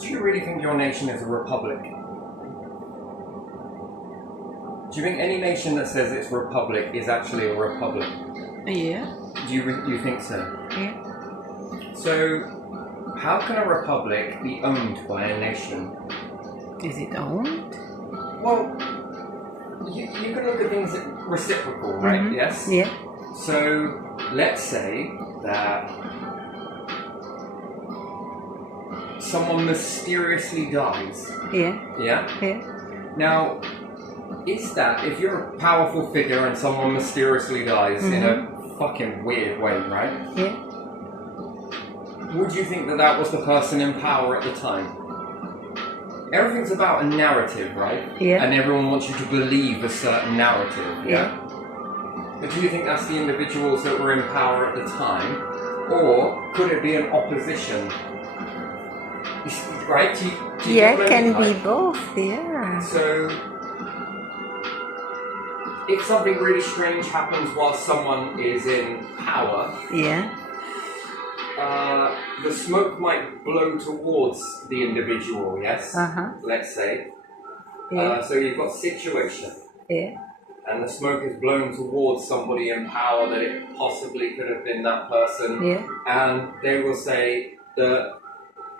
Do you really think your nation is a republic? Do you think any nation that says it's a republic is actually a republic? Yeah. Do you think so? Yeah. So, how can a republic be owned by a nation? Is it owned? Well, you can look at things that reciprocal, right? Mm-hmm. Yes? Yeah. So, let's say that someone mysteriously dies. Yeah. Yeah? Yeah. Now, is that, if you're a powerful figure and someone mysteriously dies in a fucking weird way, right? Yeah. Would you think that that was the person in power at the time? Everything's about a narrative, right? Yeah. And everyone wants you to believe a certain narrative, yeah? But do you think that's the individuals that were in power at the time? Or could it be an opposition? Right? Do you Yeah, get what I can mean? be Like, both. Yeah. so, if something really strange happens while someone is in power, Yeah. the smoke might blow towards the individual, yes? Let's say. Yeah. So you've got situation, Yeah. and the smoke is blown towards somebody in power that it possibly could have been that person, Yeah. and they will say that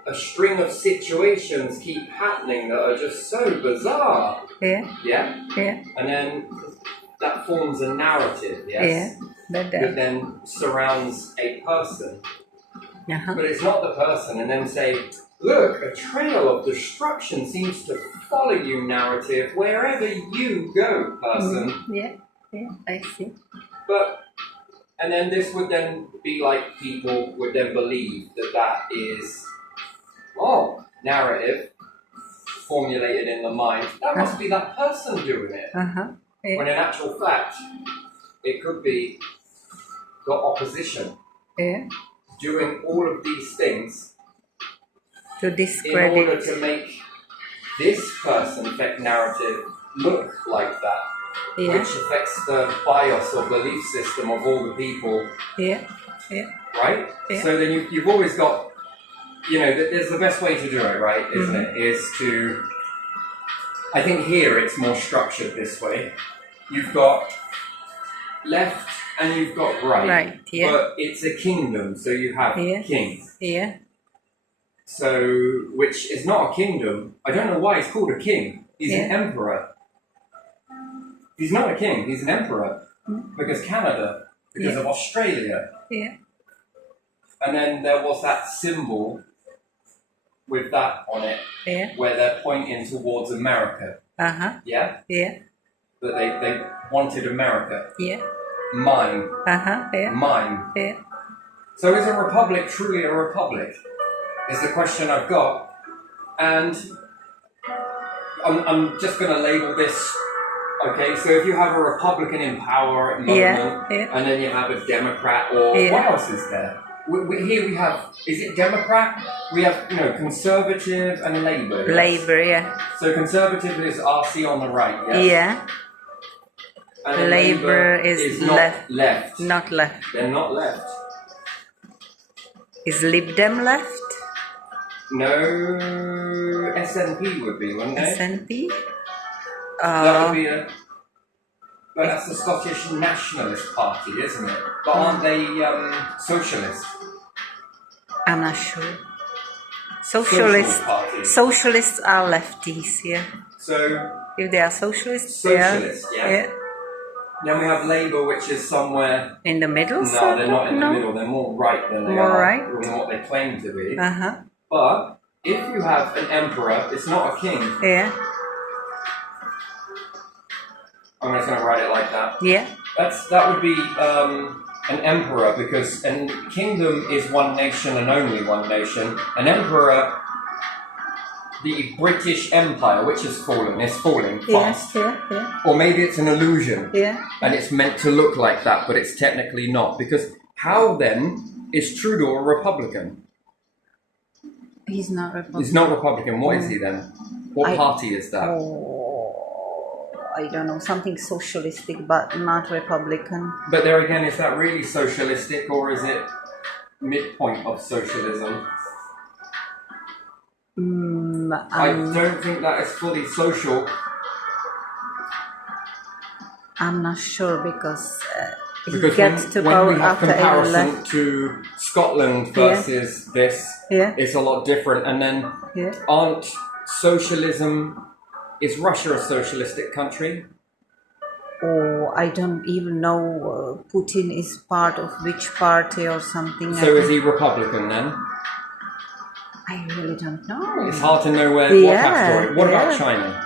a string of situations keep happening that are just so bizarre. Yeah. Yeah? Yeah. And then that forms a narrative, yes? Yeah. That That then surrounds a person. But it's not the person, and then say, look, a trail of destruction seems to follow you, narrative, wherever you go, person. Yeah. Yeah. I see. But, and then this would then be like people would then believe that that is, narrative formulated in the mind. That must be that person doing it. Yeah. When in actual fact, it could be the opposition. Yeah. Doing all of these things To in order discredit. to make this person narrative look like that, Yeah. which affects the bias or belief system of all the people, Yeah. Yeah. right? Yeah. So then you've always got, there's the best way to do it, right, isn't it, is to, I think here it's more structured this way. You've got left and you've got right. Right. Yeah. But it's a kingdom, so you have Yeah. kings. Yeah. So, which is not a kingdom. I don't know why he's called a king. He's an emperor. He's not a king, he's an emperor. Because Canada, because of Australia. Yeah. And then there was that symbol with that on it, Yeah. where they're pointing towards America. Yeah? Yeah. That they wanted America. Yeah. Mine. Yeah. Mine. Yeah. So is a republic truly a republic? Is the question I've got. And I'm just going to label this, okay? So if you have a Republican in power at the moment, and then you have a Democrat, or what else is there? Here we have, is it Democrat? We have, Conservative and Labour. Yes? Labour, yeah. So Conservative is RC on the right, yes? Yeah. And then Labour is not left. Not left. They're not left. Is Lib Dem left? No, SNP would be, wouldn't they? SNP? That would be a... But that's the Scottish Nationalist Party, isn't it? But aren't they socialist? I'm not sure. Socialist Party. Socialists are lefties, yeah. So... If they are socialists, Socialist, yeah. Then we have Labour, which is somewhere... In the middle? No, they're not in the middle. They're more right than they are than what they claim to be. But if you have an emperor, it's not a king. Yeah. I'm just going to write it like that. Yeah. That would be an emperor, because a kingdom is one nation and only one nation. An emperor, the British Empire, which has fallen, is falling fast. Yeah. Or maybe it's an illusion. Yeah. And it's meant to look like that, but it's technically not. Because how then is Trudeau a Republican? He's not Republican. He's not Republican. What is he then? What party is that? I don't know. Something socialistic, but not Republican. But there again, is that really socialistic, or is it midpoint of socialism? I don't think that is fully social. I'm not sure because he Because gets to when power we have after comparison left. to Scotland versus this, Yeah. it's a lot different. And then aren't socialism, is Russia a socialistic country? Oh, I don't even know. Putin is part of which party or something. So is he Republican then? I really don't know. It's hard to know what category. What about China?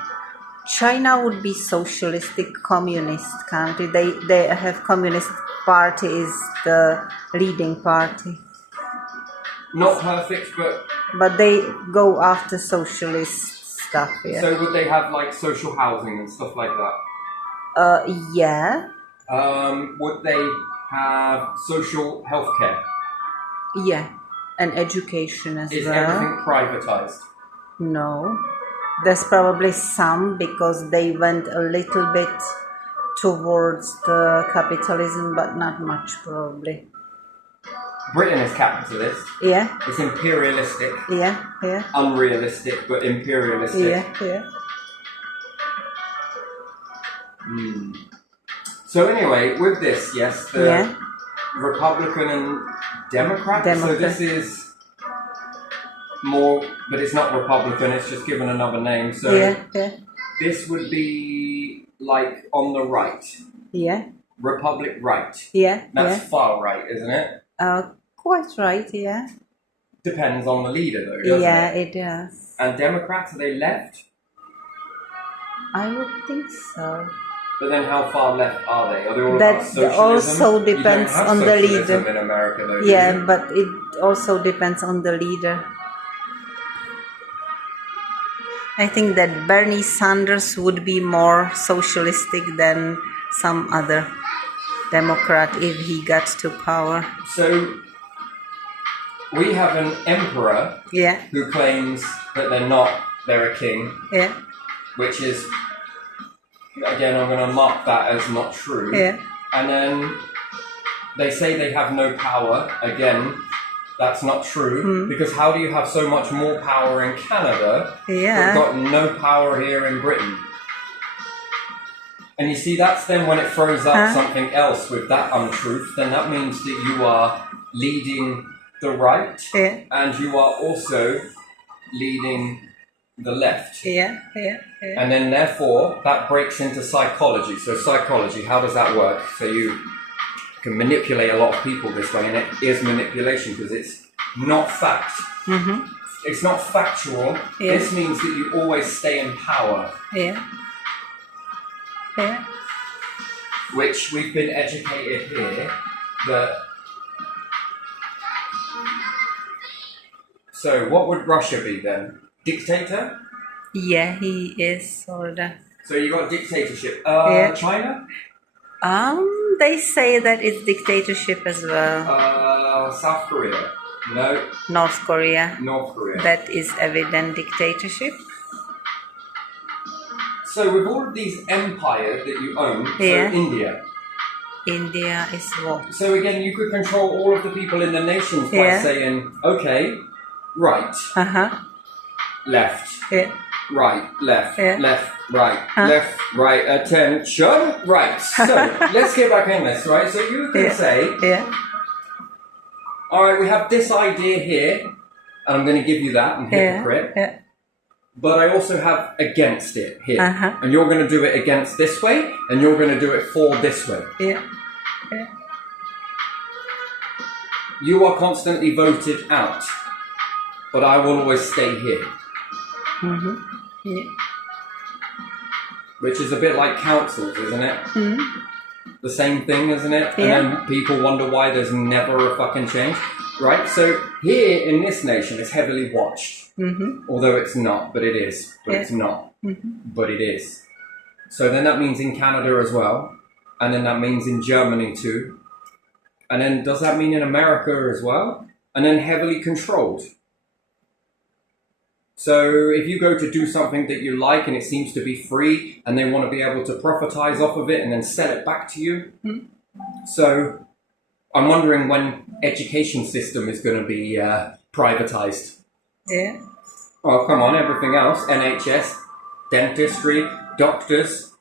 China would be socialistic communist country. They have communist party is the leading party. Not perfect, but they go after socialist stuff. Yeah. So would they have like social housing and stuff like that? Yeah. Would they have social healthcare? Yeah, and education as well. Is everything privatized? No. There's probably some because they went a little bit towards the capitalism, but not much probably. Britain is capitalist. Yeah. It's imperialistic. Yeah, yeah. Unrealistic, but imperialistic. Yeah, yeah. So anyway, with this, yes, the Republican and Democrat. So this is more, but it's not Republican, it's just given another name. So this would be like on the right. Yeah. Republic right. Yeah. That's far right, isn't it? Quite right, yeah. Depends on the leader though, doesn't it? Yeah, it does. And Democrats, are they left? I would think so. But then how far left are they? Are they all that about socialism? Also depends on the leader. In America, though, yeah, but it also depends on the leader. I think that Bernie Sanders would be more socialistic than some other Democrat if he got to power. So we have an emperor who claims that they're a king. Yeah. Which is, again, I'm going to mark that as not true. Yeah. And then they say they have no power. Again, that's not true. Because how do you have so much more power in Canada but got no power here in Britain? And you see, that's then when it throws up something else with that untruth, then that means that you are leading the right and you are also leading the left. And then therefore that breaks into psychology. So psychology, how does that work? So you can manipulate a lot of people this way, and it is manipulation because it's not fact. It's not factual. This means that you always stay in power. Which we've been educated here that. So what would Russia be then? Dictator? Yeah, he is sorta. So you got dictatorship. China? They say that it's dictatorship as well. South Korea? No. North Korea. North Korea. That is evident dictatorship. So with all of these empires that you own, so India. India is what? So again, you could control all of the people in the nations by saying, okay, right. Left. Right, left, left, right, left, right, attention, right. So, let's get back in this, right? So you can say, all right, we have this idea here, and I'm going to give you that, I'm hypocrite. But I also have against it here. And you're going to do it against this way, and you're going to do it for this way. You are constantly voted out, but I will always stay here. Which is a bit like councils, isn't it? The same thing, isn't it? And then people wonder why there's never a fucking change. Right? So here in this nation, it's heavily watched. Although it's not, but it is. But it's not. But it is. So then that means in Canada as well. And then that means in Germany too. And then does that mean in America as well? And then heavily controlled. So if you go to do something that you like and it seems to be free and they want to be able to profitize off of it and then sell it back to you. So I'm wondering when education system is going to be privatized. Oh, come on, everything else, NHS, dentistry, doctors.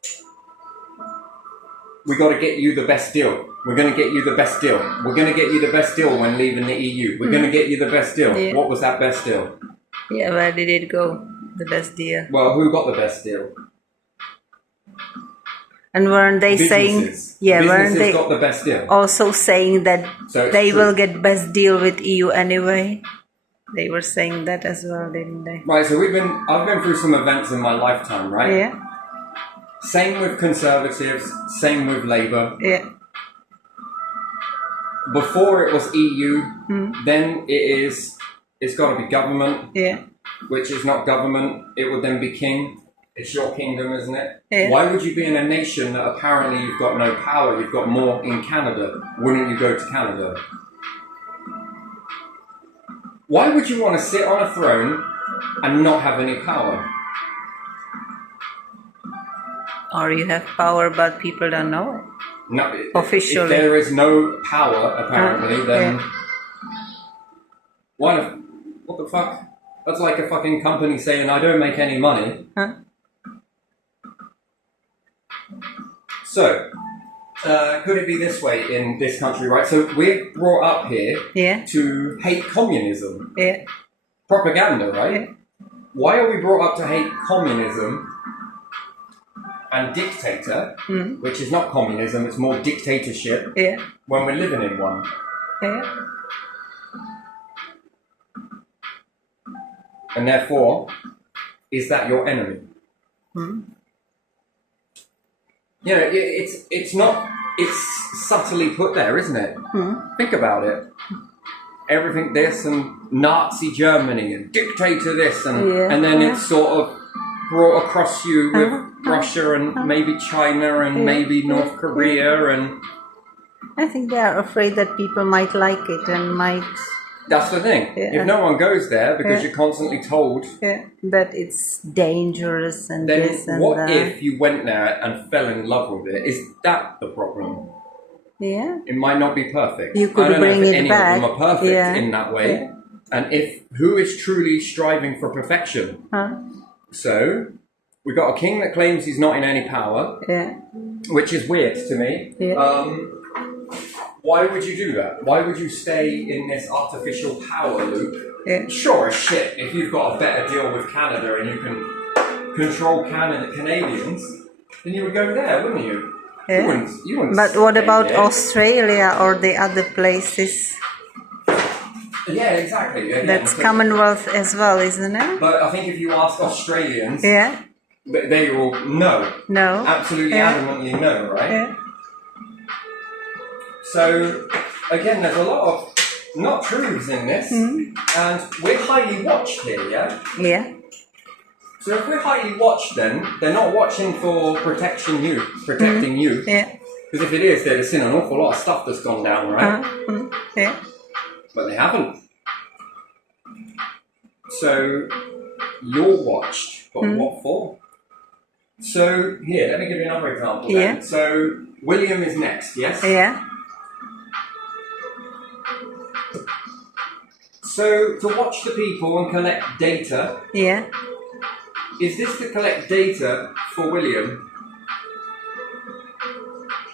We got to get you the best deal. We're going to get you the best deal. We're going to get you the best deal when leaving the EU. We're going to get you the best deal. Yeah. What was that best deal? Yeah, where did it go? The best deal. Well, who got the best deal? And weren't they Businesses. saying, yeah, weren't Businesses they got the best deal. also saying that So they true. will get best deal with EU anyway? They were saying that as well, didn't they? Right, so I've been through some events in my lifetime, right? Yeah, Same with Conservatives, same with Labour. yeah. Before it was EU, then it's got to be government, Yeah, which is not government. It would then be king. It's your kingdom, isn't it? Yeah. Why would you be in a nation that apparently you've got no power, you've got more in Canada? Wouldn't you go to Canada? Why would you want to sit on a throne and not have any power? or you have power but people don't know it. No, Officially. if there is no power, apparently, then Yeah. what the fuck? That's like a fucking company saying, I don't make any money. Huh? So, could it be this way in this country, right? So we're brought up here Yeah, to hate communism. yeah, Propaganda, right? Yeah. Why are we brought up to hate communism and dictator, which is not communism, it's more dictatorship, yeah, when we're living in one? yeah. And therefore, is that your enemy? You know, it's subtly put there, isn't it? Think about it. Everything this and Nazi Germany and dictator this and then it's sort of brought across you with Russia and maybe China and maybe North Korea and... I think they are afraid that people might like it and might... That's the thing. Yeah. If no one goes there because you're constantly told... that it's dangerous and Then this and what that. if you went there and fell in love with it? Is that the problem? Yeah. It might not be perfect. You could I don't bring know if it any back. of them are perfect Yeah. in that way. Yeah. And if who is truly striving for perfection? So we got a king that claims he's not in any power, Yeah. which is weird to me. Yeah. Why would you do that? Why would you stay in this artificial power loop? Yeah. Sure as shit, if you've got a better deal with Canada and you can control Canadians, then you would go there, wouldn't you? Yeah. You wouldn't But what stay about there. Australia or the other places? Yeah, exactly. Again, That's so- Commonwealth as well, isn't it? But I think if you ask Australians, Yeah. they will no. No. Absolutely Yeah. adamantly no, right? Yeah. So, again, there's a lot of not truths in this, and we're highly watched here, yeah? Yeah. So if we're highly watched then, they're not watching for protecting you. Yeah. Because if it is, they'd have seen an awful lot of stuff that's gone down, right? Yeah. But they haven't. So, you're watched, but what for? So, here, let me give you another example then. Yeah. So, William is next, yes? Yeah. So, to watch the people and collect data, Yeah. is this to collect data for William?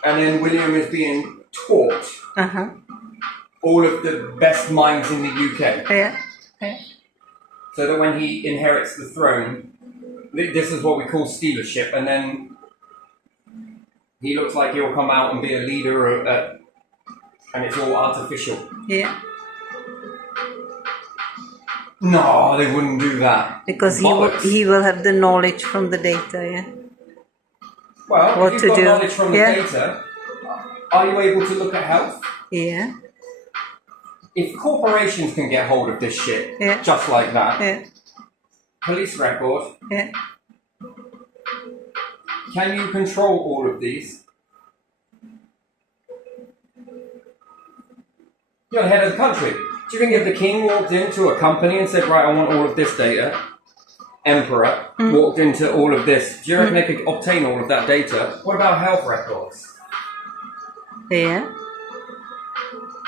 And then William is being taught all of the best minds in the UK. Yeah. Yeah. So that when he inherits the throne, this is what we call stealership, and then he looks like he'll come out and be a leader, and it's all artificial. Yeah. No, they wouldn't do that. Because Bollocks. he will have the knowledge from the data, yeah. Well, What if to you've got do. knowledge from the Yeah. data, are you able to look at health? Yeah. If corporations can get hold of this shit, Yeah. just like that, Yeah. police record, Yeah. can you control all of these? You're the head of the country. Do you think if the king walked into a company and said, right, I want all of this data, emperor walked into all of this, do you reckon they could obtain all of that data? What about health records? Yeah.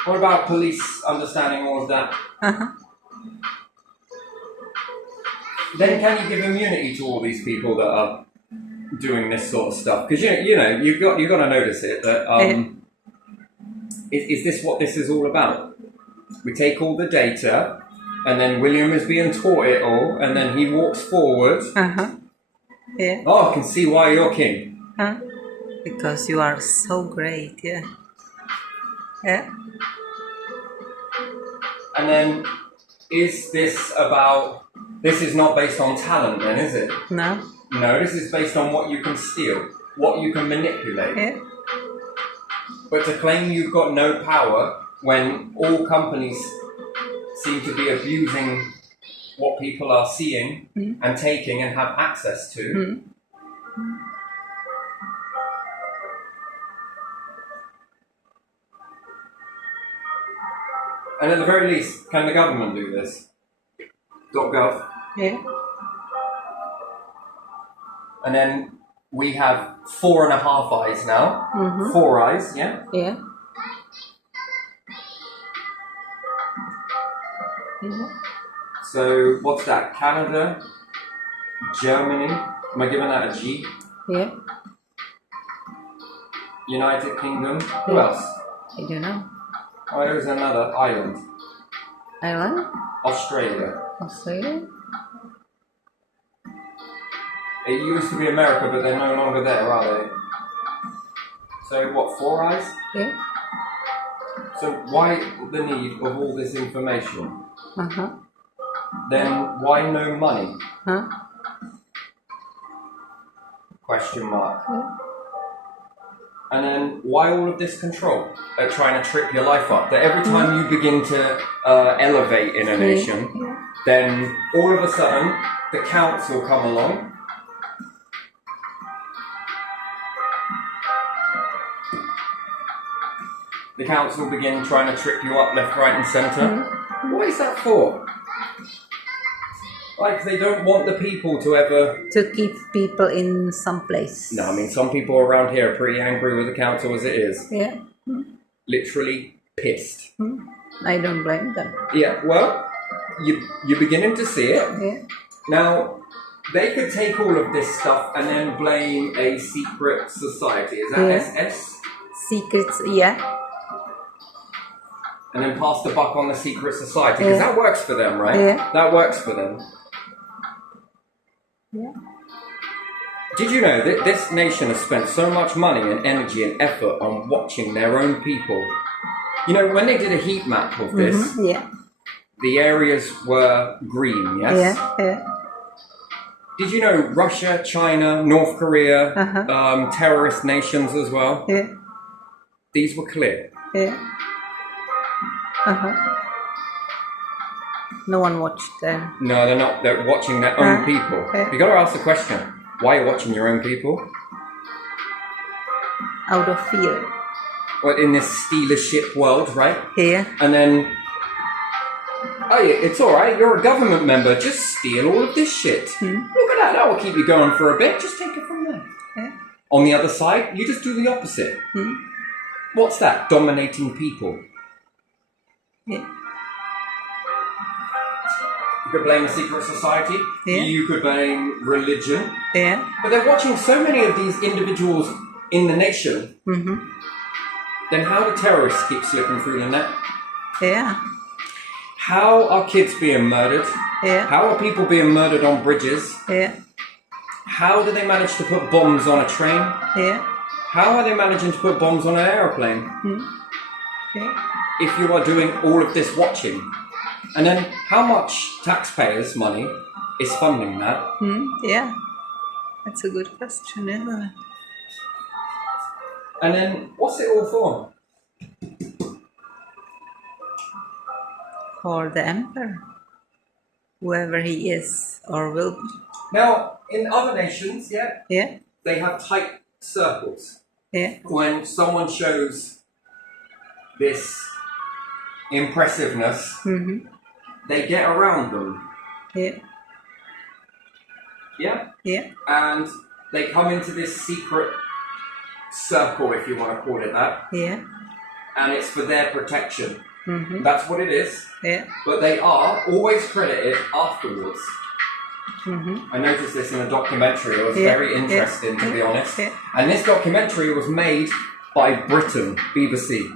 What about police understanding all of that? then can you give immunity to all these people that are doing this sort of stuff? Because you've got to notice it that is this what this is all about? We take all the data, and then William is being taught it all, and then he walks forward. Yeah. Oh, I can see why you're king. Because you are so great. Yeah. Yeah. And then, is this about? This is not based on talent, then, is it? No. No, this is based on what you can steal, what you can manipulate. Yeah. But to claim you've got no power when all companies seem to be abusing what people are seeing and taking and have access to. And at the very least, can the government do this? .gov. Yeah. And then we have 4.5 eyes now. 4 eyes, yeah? Yeah. So what's that? Canada, Germany. Am I giving that a G? Yeah. United Kingdom. Who else? I don't know. Oh, there's another island. Ireland? Australia. Australia? It used to be America, but they're no longer there, are they? So what, 4 eyes? Yeah. So why the need of all this information? Then why no money? Question mark. Yeah. And then why all of this control? They're trying to trip your life up. That every time you begin to elevate in a nation, then all of a sudden the council come along. The council begin trying to trip you up left, right and centre. What is that for? Like they don't want the people to ever... To keep people in some place. No, I mean some people around here are pretty angry with the council as it is. Yeah. Literally pissed. I don't blame them. Yeah, well, you're beginning to see it. Yeah. Now, they could take all of this stuff and then blame a secret society. Is that SS? Secrets, yeah. And then pass the buck on the secret society. Because that works for them, right? Yeah. That works for them. Yeah. Did you know that this nation has spent so much money and energy and effort on watching their own people? You know, when they did a heat map of this, the areas were green, yes? Yeah. Did you know Russia, China, North Korea, terrorist nations as well? Yeah. These were clear. Yeah. No one watched them. No, they're not. They're watching their own people. You got to ask the question: why are you watching your own people? Out of fear. Well, in this steal a ship world, right? Yeah. And then, oh yeah, it's all right. You're a government member. Just steal all of this shit. Look at that. That will keep you going for a bit. Just take it from there. Yeah. On the other side, you just do the opposite. What's that? Dominating people. Yeah. You could blame a secret society. Yeah. You could blame religion. Yeah. But they're watching so many of these individuals in the nation. Then how do terrorists keep slipping through the net? Yeah. How are kids being murdered? Yeah. How are people being murdered on bridges? Yeah. How do they manage to put bombs on a train? Yeah. How are they managing to put bombs on an aeroplane? Yeah. If you are doing all of this watching. And then how much taxpayers' money is funding that? Yeah. That's a good question, isn't it? And then what's it all for? For the emperor. Whoever he is or will be. Now, in other nations, Yeah. they have tight circles. Yeah. When someone shows this impressiveness, they get around them. Yeah. Yeah? Yeah. And they come into this secret circle, if you want to call it that. Yeah. And it's for their protection. That's what it is. Yeah. But they are always credited afterwards I noticed this in a documentary. It was very interesting, to be honest. And this documentary was made by Britain, BBC.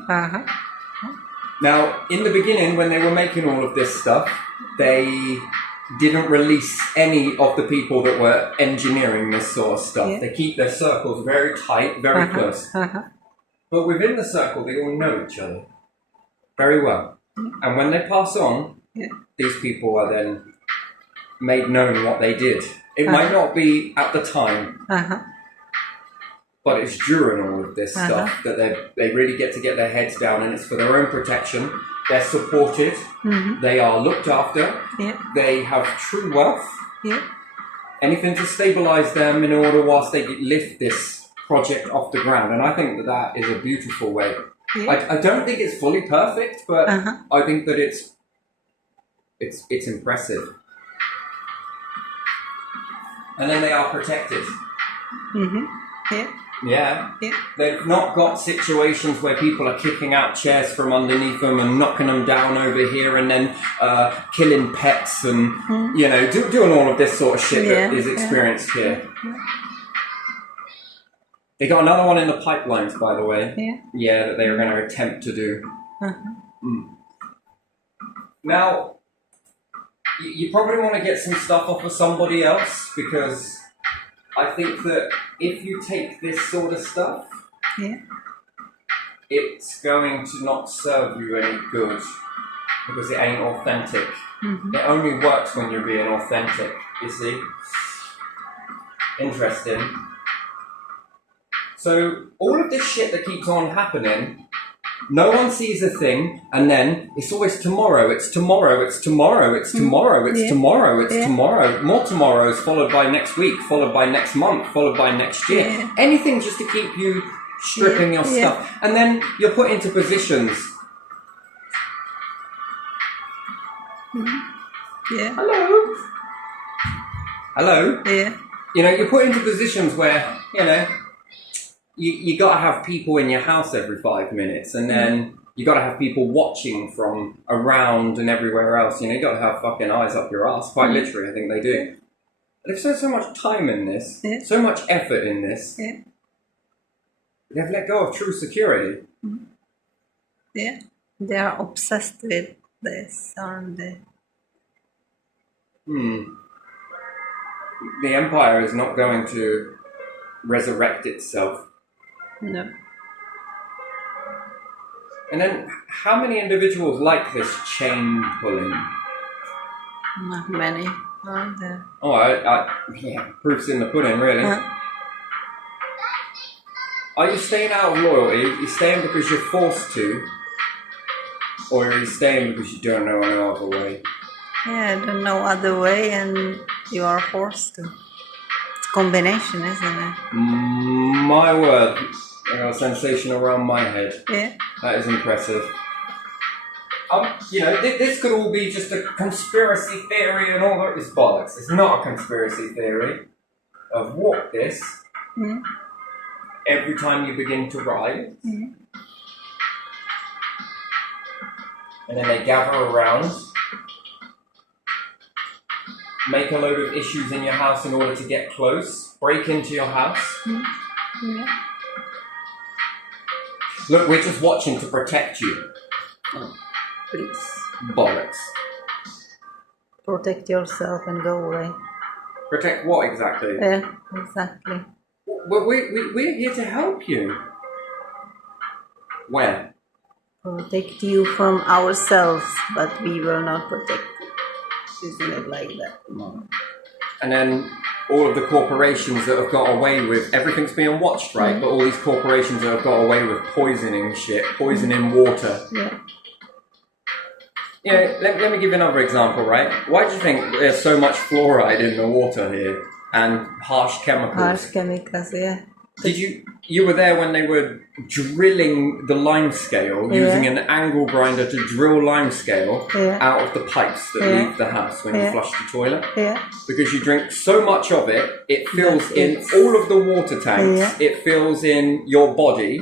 Now, in the beginning, when they were making all of this stuff, they didn't release any of the people that were engineering this sort of stuff. They keep their circles very tight, very close. But within the circle, they all know each other very well. And when they pass on, these people are then made known what they did. It might not be at the time, but it's during all of this stuff that they really get their heads down, and it's for their own protection. They're supported, they are looked after, they have true wealth, anything to stabilize them in order whilst they lift this project off the ground. And I think that that is a beautiful way. I don't think it's fully perfect, but I think that it's impressive. And then they are protected. Yeah. They've not got situations where people are kicking out chairs from underneath them and knocking them down over here, and then killing pets and doing all of this sort of shit that is experienced here. They got another one in the pipelines, by the way. That they are going to attempt to do. Now, you probably want to get some stuff off of somebody else, because I think that if you take this sort of stuff, it's going to not serve you any good, because it ain't authentic. It only works when you're being authentic, you see. Interesting. So all of this shit that keeps on happening, no one sees a thing, and then it's always tomorrow, it's tomorrow, it's tomorrow, it's tomorrow, it's tomorrow, it's tomorrow, more tomorrows, followed by next week, followed by next month, followed by next year. Anything just to keep you stripping your stuff. And then you're put into positions. Hello? Hello? You're put into positions where, you got to have people in your house every 5 minutes, and then you got to have people watching from around and everywhere else. You got to have fucking eyes up your ass, quite literally. I think they do. They've spent so much time in this, so much effort in this. They've let go of true security. They are obsessed with this, aren't they? The empire is not going to resurrect itself. No. And then, how many individuals like this chain pulling? Not many, are there? Oh, proof's in the pudding, really. Are you staying out of loyalty? Are you staying because you're forced to? Or are you staying because you don't know any other way? I don't know other way, and you are forced to. It's a combination, isn't it? My word. I got a sensation around my head. That is impressive. This could all be just a conspiracy theory and all that. It's bollocks. It's not a conspiracy theory. I've walked this. Every time you begin to rise. And then they gather around. Make a load of issues in your house in order to get close. Break into your house. Look, we're just watching to protect you. Oh, please. Bollocks. Protect yourself and go away. Protect what exactly? Exactly. Well, we're here to help you. Where? Protect you from ourselves, but we will not protect you. Isn't it like that? No. And then all of the corporations that have got away with, everything's being watched, right? But all these corporations that have got away with poisoning shit, poisoning water. Let me give you another example, right? Why do you think there's so much fluoride in the water here? And harsh chemicals? Harsh chemicals, Did you were there when they were drilling the lime scale, using an angle grinder to drill lime scale out of the pipes that leave the house when you flush the toilet? Because you drink so much of it, it fills in all of the water tanks, it fills in your body,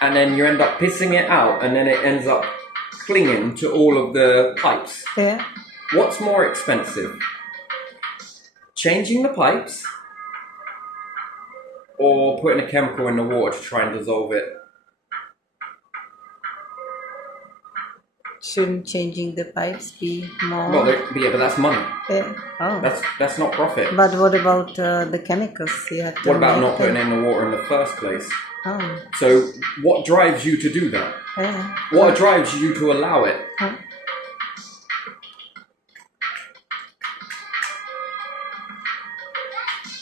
and then you end up pissing it out, and then it ends up clinging to all of the pipes. What's more expensive? changing the pipes or putting a chemical in the water to try and dissolve it? Shouldn't changing the pipes be more? Well, yeah, but that's money. Yeah. Oh. That's not profit. But what about the chemicals you have to What about not them? putting in the water in the first place? Oh. So what drives you to do that? Yeah. What drives you to allow it?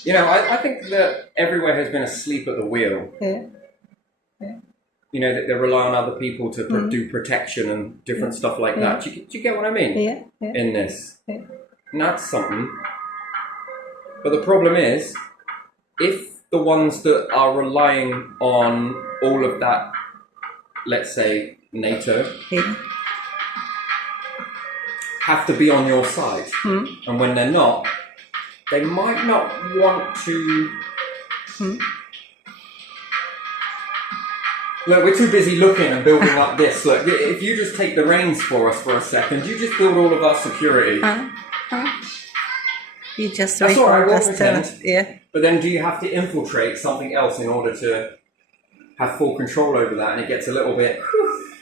You know, I think that everywhere has been asleep at the wheel. Yeah. Yeah. You know, that they rely on other people to do protection and different stuff like that. Do you get what I mean? Yeah. Yeah. In this. Yeah. And that's something. But the problem is, if the ones that are relying on all of that, let's say NATO, have to be on your side, and when they're not, they might not want to. Look, we're too busy looking and building up this. Look, if you just take the reins for us for a second, you just build all of our security. You just That's wait all right, for we'll us pretend. to, yeah. But then do you have to infiltrate something else in order to have full control over that? And it gets a little bit,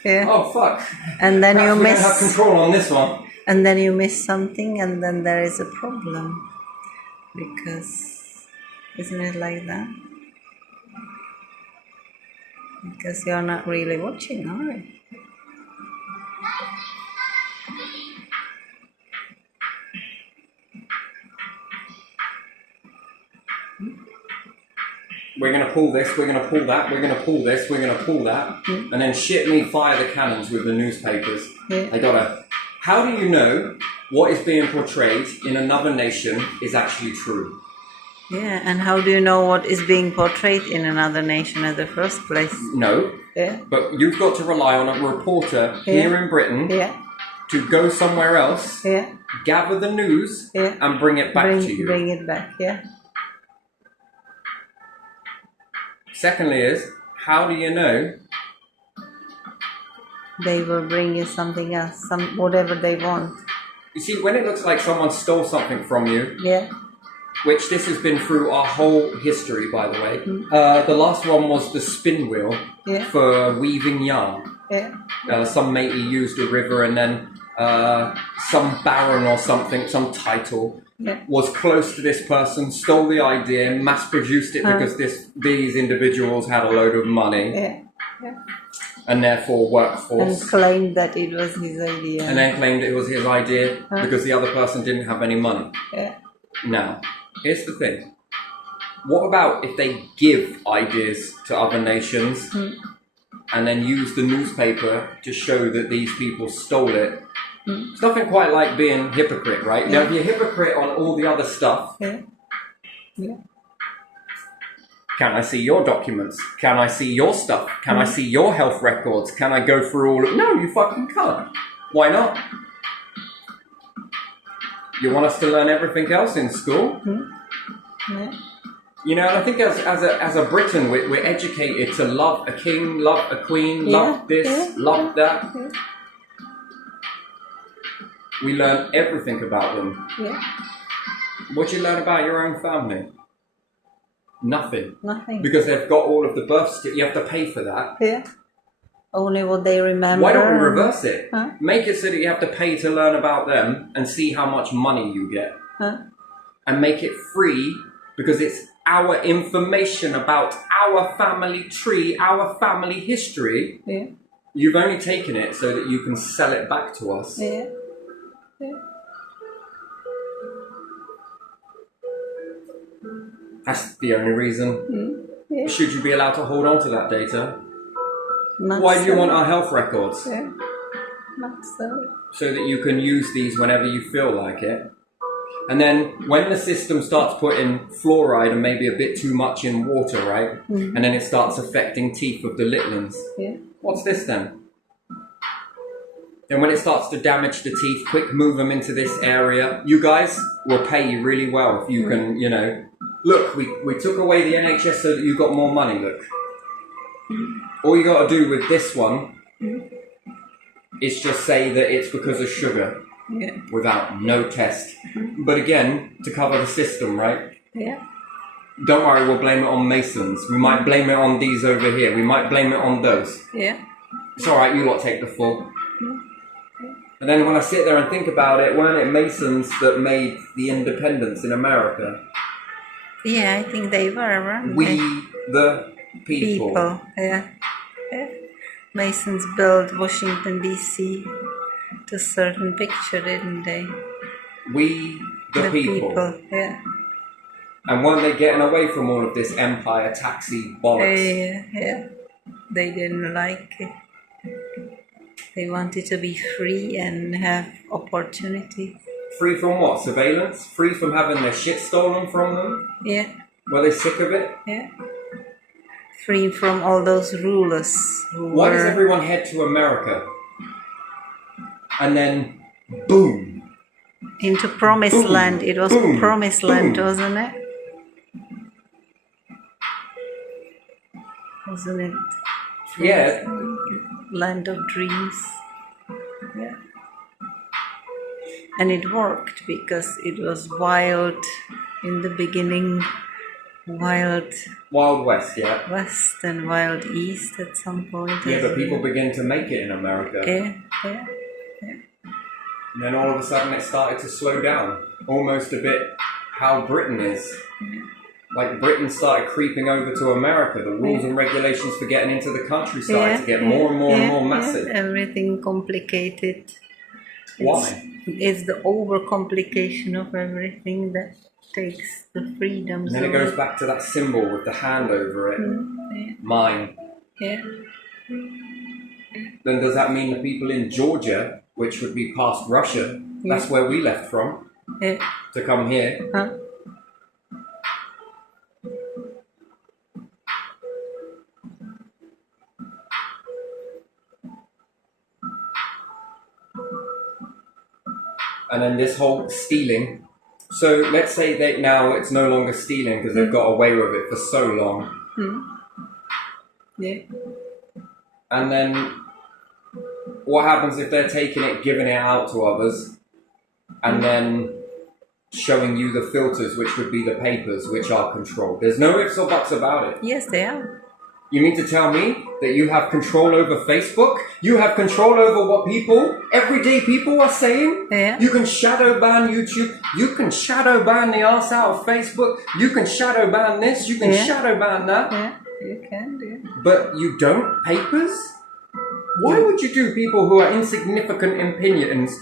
Yeah. oh fuck. And then Perhaps you we miss. don't have control on this one. And then you miss something, and then there is a problem. Because, isn't it like that? Because you're not really watching, are you? We're going to pull this, we're going to pull that, we're going to pull this, we're going to pull that. And then shit me fire the cannons with the newspapers. Yeah. They gotta... How do you know what is being portrayed in another nation is actually true? Yeah, and how do you know what is being portrayed in another nation in the first place? No. Yeah. But you've got to rely on a reporter here in Britain to go somewhere else, gather the news, and bring it back to you. Bring it back, yeah. Secondly is, how do you know? They will bring you something else, whatever they want. You see, when it looks like someone stole something from you, which this has been through our whole history, by the way. The last one was the spin wheel for weaving yarn. Some matey used a river, and then some baron or something, some title, was close to this person, stole the idea, mass-produced it because these individuals had a load of money. And therefore workforce. And claimed that it was his idea. And then claimed it was his idea because the other person didn't have any money. Now, here's the thing. What about if they give ideas to other nations and then use the newspaper to show that these people stole it? It's nothing quite like being hypocrite, right? Now, if you're a hypocrite on all the other stuff, can I see your documents? Can I see your stuff? Can I see your health records? Can I go through all of... No, you fucking can't. Why not? You want us to learn everything else in school? You know, I think as a Briton, we're educated to love a king, love a queen, love this, love that. We learn everything about them. What do you learn about your own family? Nothing. Because they've got all of the birth certificate. You have to pay for that. Only what they remember. Why don't we reverse it? Make it so that you have to pay to learn about them and see how much money you get. And make it free because it's our information about our family tree, our family history. You've only taken it so that you can sell it back to us. That's the only reason. Should you be allowed to hold on to that data? Why do you want our health records? Not so. So that you can use these whenever you feel like it. And then when the system starts putting fluoride and maybe a bit too much in water, right? And then it starts affecting teeth of the littluns. What's this then? And when it starts to damage the teeth, quick move them into this area. You guys will pay you really well if you can, you know. Look, we took away the NHS so that you got more money, look. All you got to do with this one is just say that it's because of sugar. without no test. But again, to cover the system, right? Yeah. Don't worry, we'll blame it on Masons. We might blame it on these over here. We might blame it on those. Yeah. It's alright, you lot take the fall. And then when I sit there and think about it, weren't it Masons that made the independence in America? Yeah, I think they were, weren't We, they? the people. Yeah. Masons built Washington, D.C. to a certain picture, didn't they? We, the people. Yeah. And weren't they getting away from all of this empire taxi bollocks? Yeah. They didn't like it. They wanted to be free and have opportunity. Free from what? Surveillance? Free from having their shit stolen from them? Yeah. Were they sick of it? Yeah. Free from all those rulers Why does everyone head to America? And then, boom. Into Promised Land. It was Promised Land, wasn't it? Wasn't it? Yeah. Land of dreams. Yeah. And it worked because it was wild in the beginning, Wild West, yeah. West and Wild East at some point. Yeah, but people begin to make it in America. Yeah. And then all of a sudden it started to slow down. Almost a bit how Britain is. Like Britain started creeping over to America. The rules and regulations for getting into the country started to get more and more massive. Everything complicated. Why? It's the overcomplication of everything that takes the freedoms. And then it goes back to that symbol with the hand over it. Mine. Yeah. Then does that mean the people in Georgia, which would be past Russia, that's where we left from, to come here? Huh? And then this whole stealing. So let's say that now it's no longer stealing because they've got away with it for so long. Yeah. And then what happens if they're taking it, giving it out to others, and then showing you the filters, which would be the papers, which are controlled? There's no ifs or buts about it. Yes, they are. You mean to tell me that you have control over Facebook? You have control over what people, everyday people are saying? Yeah. You can shadow ban YouTube. You can shadow ban the arse out of Facebook. You can shadow ban this. You can shadow ban that. Yeah, you can do. But you don't papers? Why would you do people who are insignificant opinions?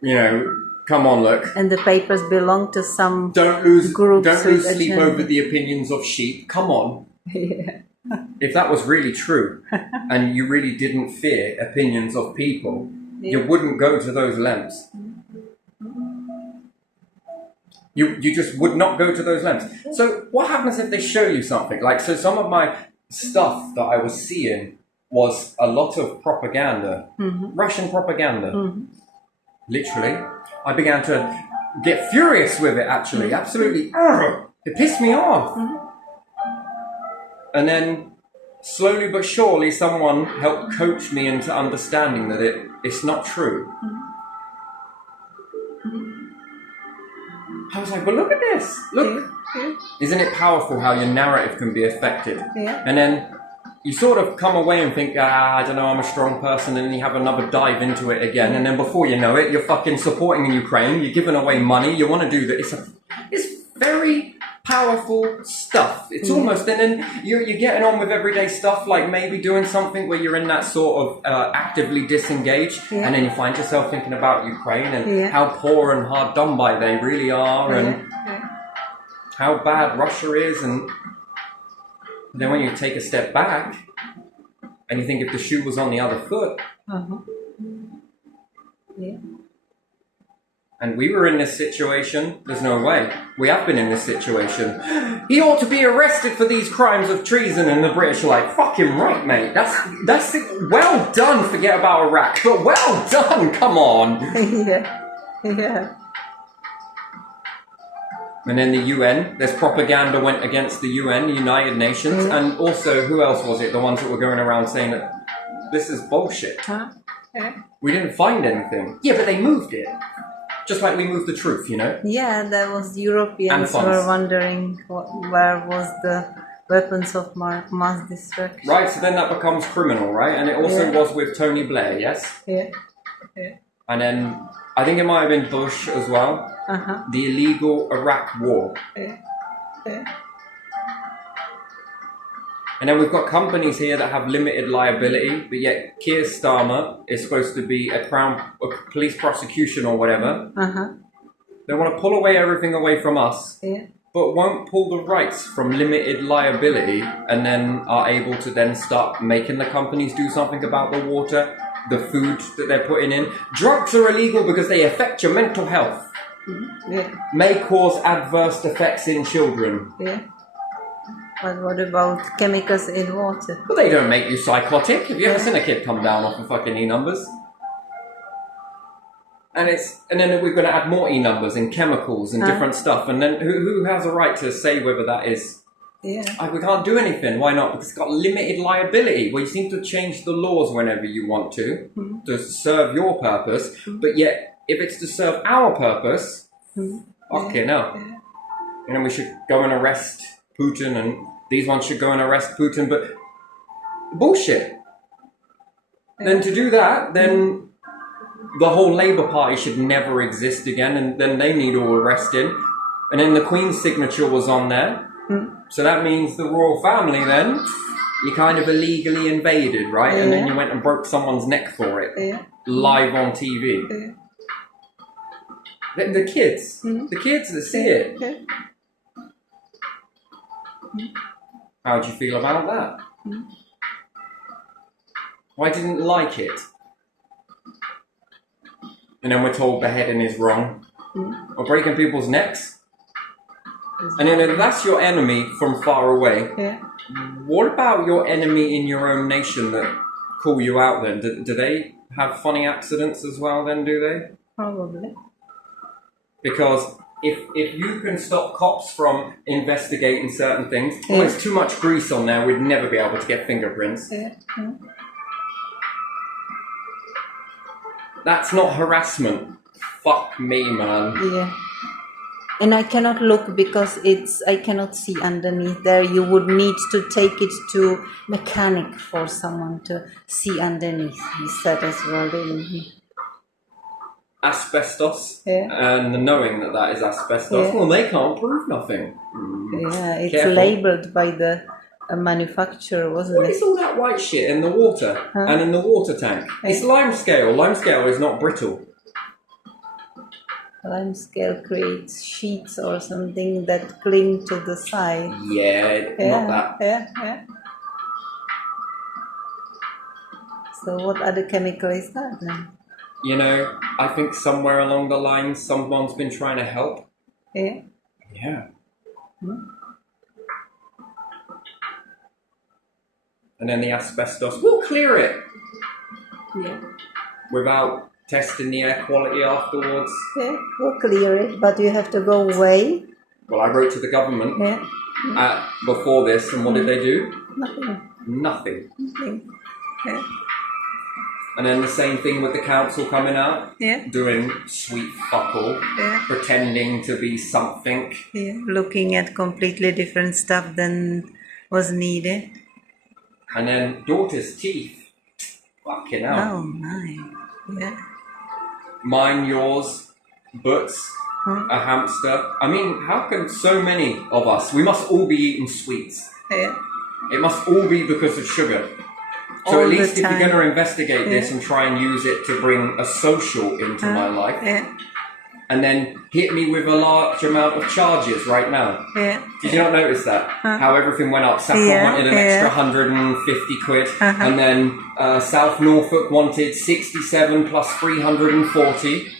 You know, come on, look. And the papers belong to some Don't lose groups sleep over the opinions of sheep. Come on. Yeah. If that was really true, and you really didn't fear opinions of people, you wouldn't go to those lengths. You just would not go to those lengths. So what happens if they show you something? Like, so some of my stuff that I was seeing was a lot of propaganda, Russian propaganda. Literally. I began to get furious with it, actually. Absolutely. It pissed me off. And then, slowly but surely, someone helped coach me into understanding that it's not true. I was like, well, look at this. Look. Isn't it powerful how your narrative can be affected? Yeah. And then you sort of come away and think, I don't know, I'm a strong person, and then you have another dive into it again. And then before you know it, you're fucking supporting Ukraine, you're giving away money, you want to do that. It's very powerful stuff. It's almost, and then you're getting on with everyday stuff, like maybe doing something where you're in that sort of actively disengaged, and then you find yourself thinking about Ukraine and how poor and hard done by they really are, and how bad Russia is, and then when you take a step back and you think if the shoe was on the other foot, and we were in this situation, there's no way. We have been in this situation. He ought to be arrested for these crimes of treason, and the British are like, fucking right, mate. That's well done, forget about Iraq, but well done, come on. Yeah. And then the UN, there's propaganda went against the UN, the United Nations, and also, who else was it? The ones that were going around saying that this is bullshit. We didn't find anything. Yeah, but they moved it. Just like we moved the truth, you know? Yeah, that was Europeans were wondering where was the weapons of mass destruction. Right, so then that becomes criminal, right? And it also was with Tony Blair, yes? Yeah. And then, I think it might have been Bush as well. The illegal Iraq war. And then we've got companies here that have limited liability, but yet Keir Starmer is supposed to be a police prosecution or whatever. They want to pull everything away from us, but won't pull the rights from limited liability, and then are able to then start making the companies do something about the water, the food that they're putting in. Drugs are illegal because they affect your mental health. May cause adverse effects in children. But what about chemicals in water? Well, they don't make you psychotic. Have you ever seen a kid come down off of fucking E-numbers? And then we're going to add more E-numbers and chemicals and different stuff. And then who has a right to say whether that is... we can't do anything. Why not? Because it's got limited liability. Well, you seem to change the laws whenever you want to serve your purpose. But yet, if it's to serve our purpose, okay, no. And then we should go and arrest Putin, and these ones should go and arrest Putin, but bullshit. Then to do that, then the whole Labour Party should never exist again, and then they need all arresting. And then the Queen's signature was on there, so that means the royal family then, you kind of illegally invaded, right? And then you went and broke someone's neck for it, live on TV. The kids that see it. How do you feel about that? Why didn't you like it? And then we're told beheading is wrong. Or breaking people's necks. And then if that's your enemy from far away, what about your enemy in your own nation that call you out then? Do they have funny accidents as well then, do they? Probably. Because if you can stop cops from investigating certain things, there's too much grease on there, we'd never be able to get fingerprints. That's not harassment. Fuck me, man. And I cannot look because I cannot see underneath there. You would need to take it to mechanic for someone to see underneath. He said as well, didn't he? Asbestos, and knowing that is asbestos, well, they can't prove nothing. It's Careful. labelled by the manufacturer, wasn't it? What is all that white shit in the water and in the water tank? It's limescale. Limescale is not brittle. Limescale creates sheets or something that cling to the side. Not that. So what other chemical is that then? You know, I think somewhere along the line, someone's been trying to help. Yeah. And then the asbestos, we'll clear it. Without testing the air quality afterwards. We'll clear it, but you have to go away. Well, I wrote to the government before this, and what did they do? Nothing. And then the same thing with the council coming out, doing sweet fuck all, pretending to be something. Looking at completely different stuff than was needed. And then daughter's teeth. Fucking hell. Oh my. Mine, yours, Butts, a hamster. I mean, how can so many of us, we must all be eating sweets. It must all be because of sugar. So at least if you're going to investigate this and try and use it to bring a social into my life, and then hit me with a large amount of charges right now. Did you not notice that? How everything went up? Saffron wanted an extra 150 quid, and then South Norfolk wanted 67 plus 340.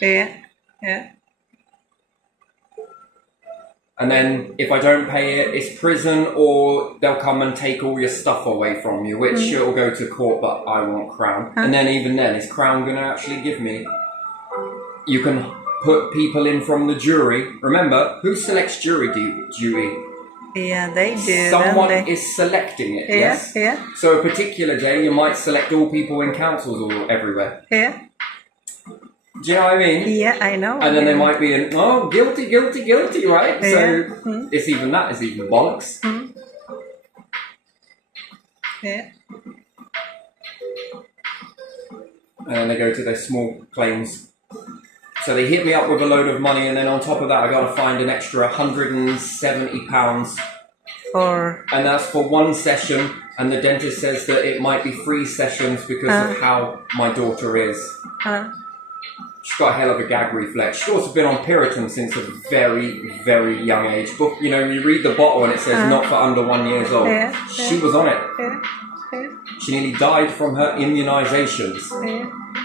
And then if I don't pay it, it's prison, or they'll come and take all your stuff away from you, which it'll go to court, but I want Crown. And then even then, is Crown going to actually give me? You can put people in from the jury. Remember, who selects jury duty? Yeah, they do. Someone is selecting it, yes? Yeah. So a particular day, you might select all people in councils all everywhere. Yeah. Do you know what I mean? Yeah, I know. And then there might be guilty, guilty, guilty, right? Yeah. So it's even that, it's even bollocks. Yeah. And then they go to their small claims. So they hit me up with a load of money, and then on top of that, I got to find an extra £170 and that's for one session. And the dentist says that it might be 3 sessions because of how my daughter is. She's got a hell of a gag reflex. She's also been on Piriton since a very, very young age. But you know, you read the bottle and it says not for under 1 year old. She was on it. She nearly died from her immunisations.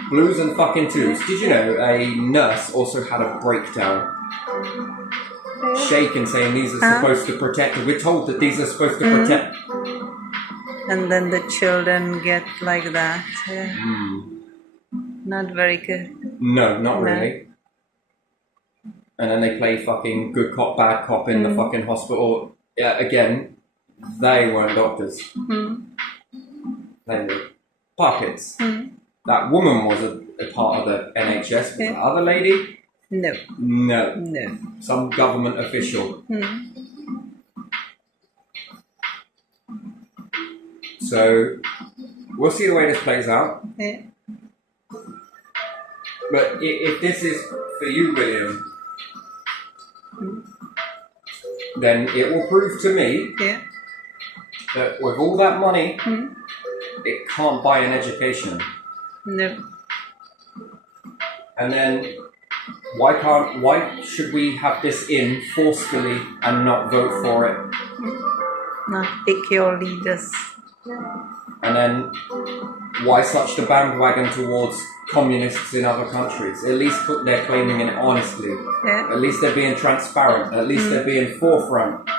Blues and fucking twos. Did you know a nurse also had a breakdown? Shaking, saying these are supposed to protect. We're told that these are supposed to protect. And then the children get like that. Not very good. No, not really. And then they play fucking good cop, bad cop in the fucking hospital. Yeah, again, they weren't doctors. They were puppets. That woman was a part of the NHS, but the other lady? No. Some government official. So, we'll see the way this plays out. But if this is for you, William, then it will prove to me that with all that money, it can't buy an education. No. And then why should we have this in forcefully and not vote for it? Not pick your leaders. And then why such the bandwagon towards communists in other countries? At least they're claiming it honestly. At least they're being transparent. At least they're being forefront.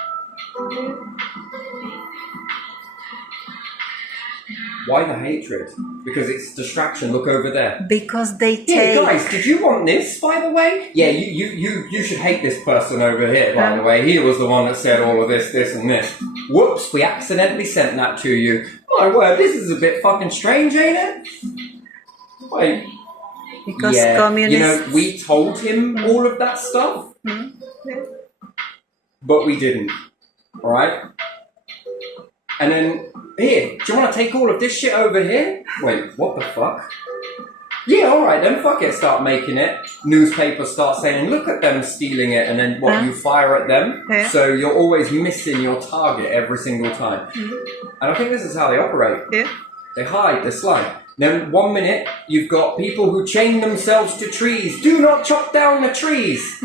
Why the hatred? Because it's distraction. Look over there. Because they take... Yeah, guys, did you want this, by the way? Yeah, you should hate this person over here, by the way. He was the one that said all of this, this, and this. Whoops, we accidentally sent that to you. My word, this is a bit fucking strange, ain't it? Wait. Because communists... You know, we told him all of that stuff. But we didn't. Alright? And then, here, do you want to take all of this shit over here? Wait, what the fuck? Yeah, alright then, fuck it, start making it. Newspapers start saying, look at them stealing it, and then what, you fire at them? So you're always missing your target every single time. And I think this is how they operate. They hide, they slide. Then 1 minute, you've got people who chain themselves to trees. Do not chop down the trees.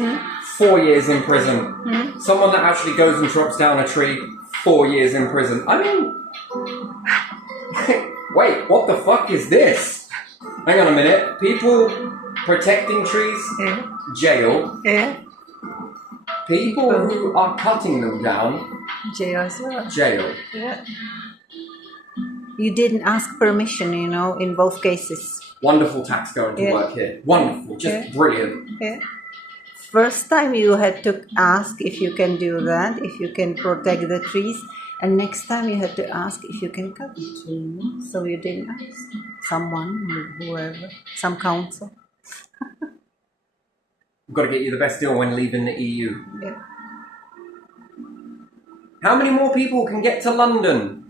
4 years in prison. Someone that actually goes and chops down a tree, 4 years in prison. I mean, wait, what the fuck is this? Hang on a minute. People protecting trees, jail. People who are cutting them down, jail as well. Jail. You didn't ask permission, you know, in both cases. Wonderful tax going to work here. Wonderful, just brilliant. First time you had to ask if you can do that, if you can protect the trees, and next time you had to ask if you can cut the tree. So you didn't ask someone, whoever, some council. We've got to get you the best deal when leaving the EU. How many more people can get to London?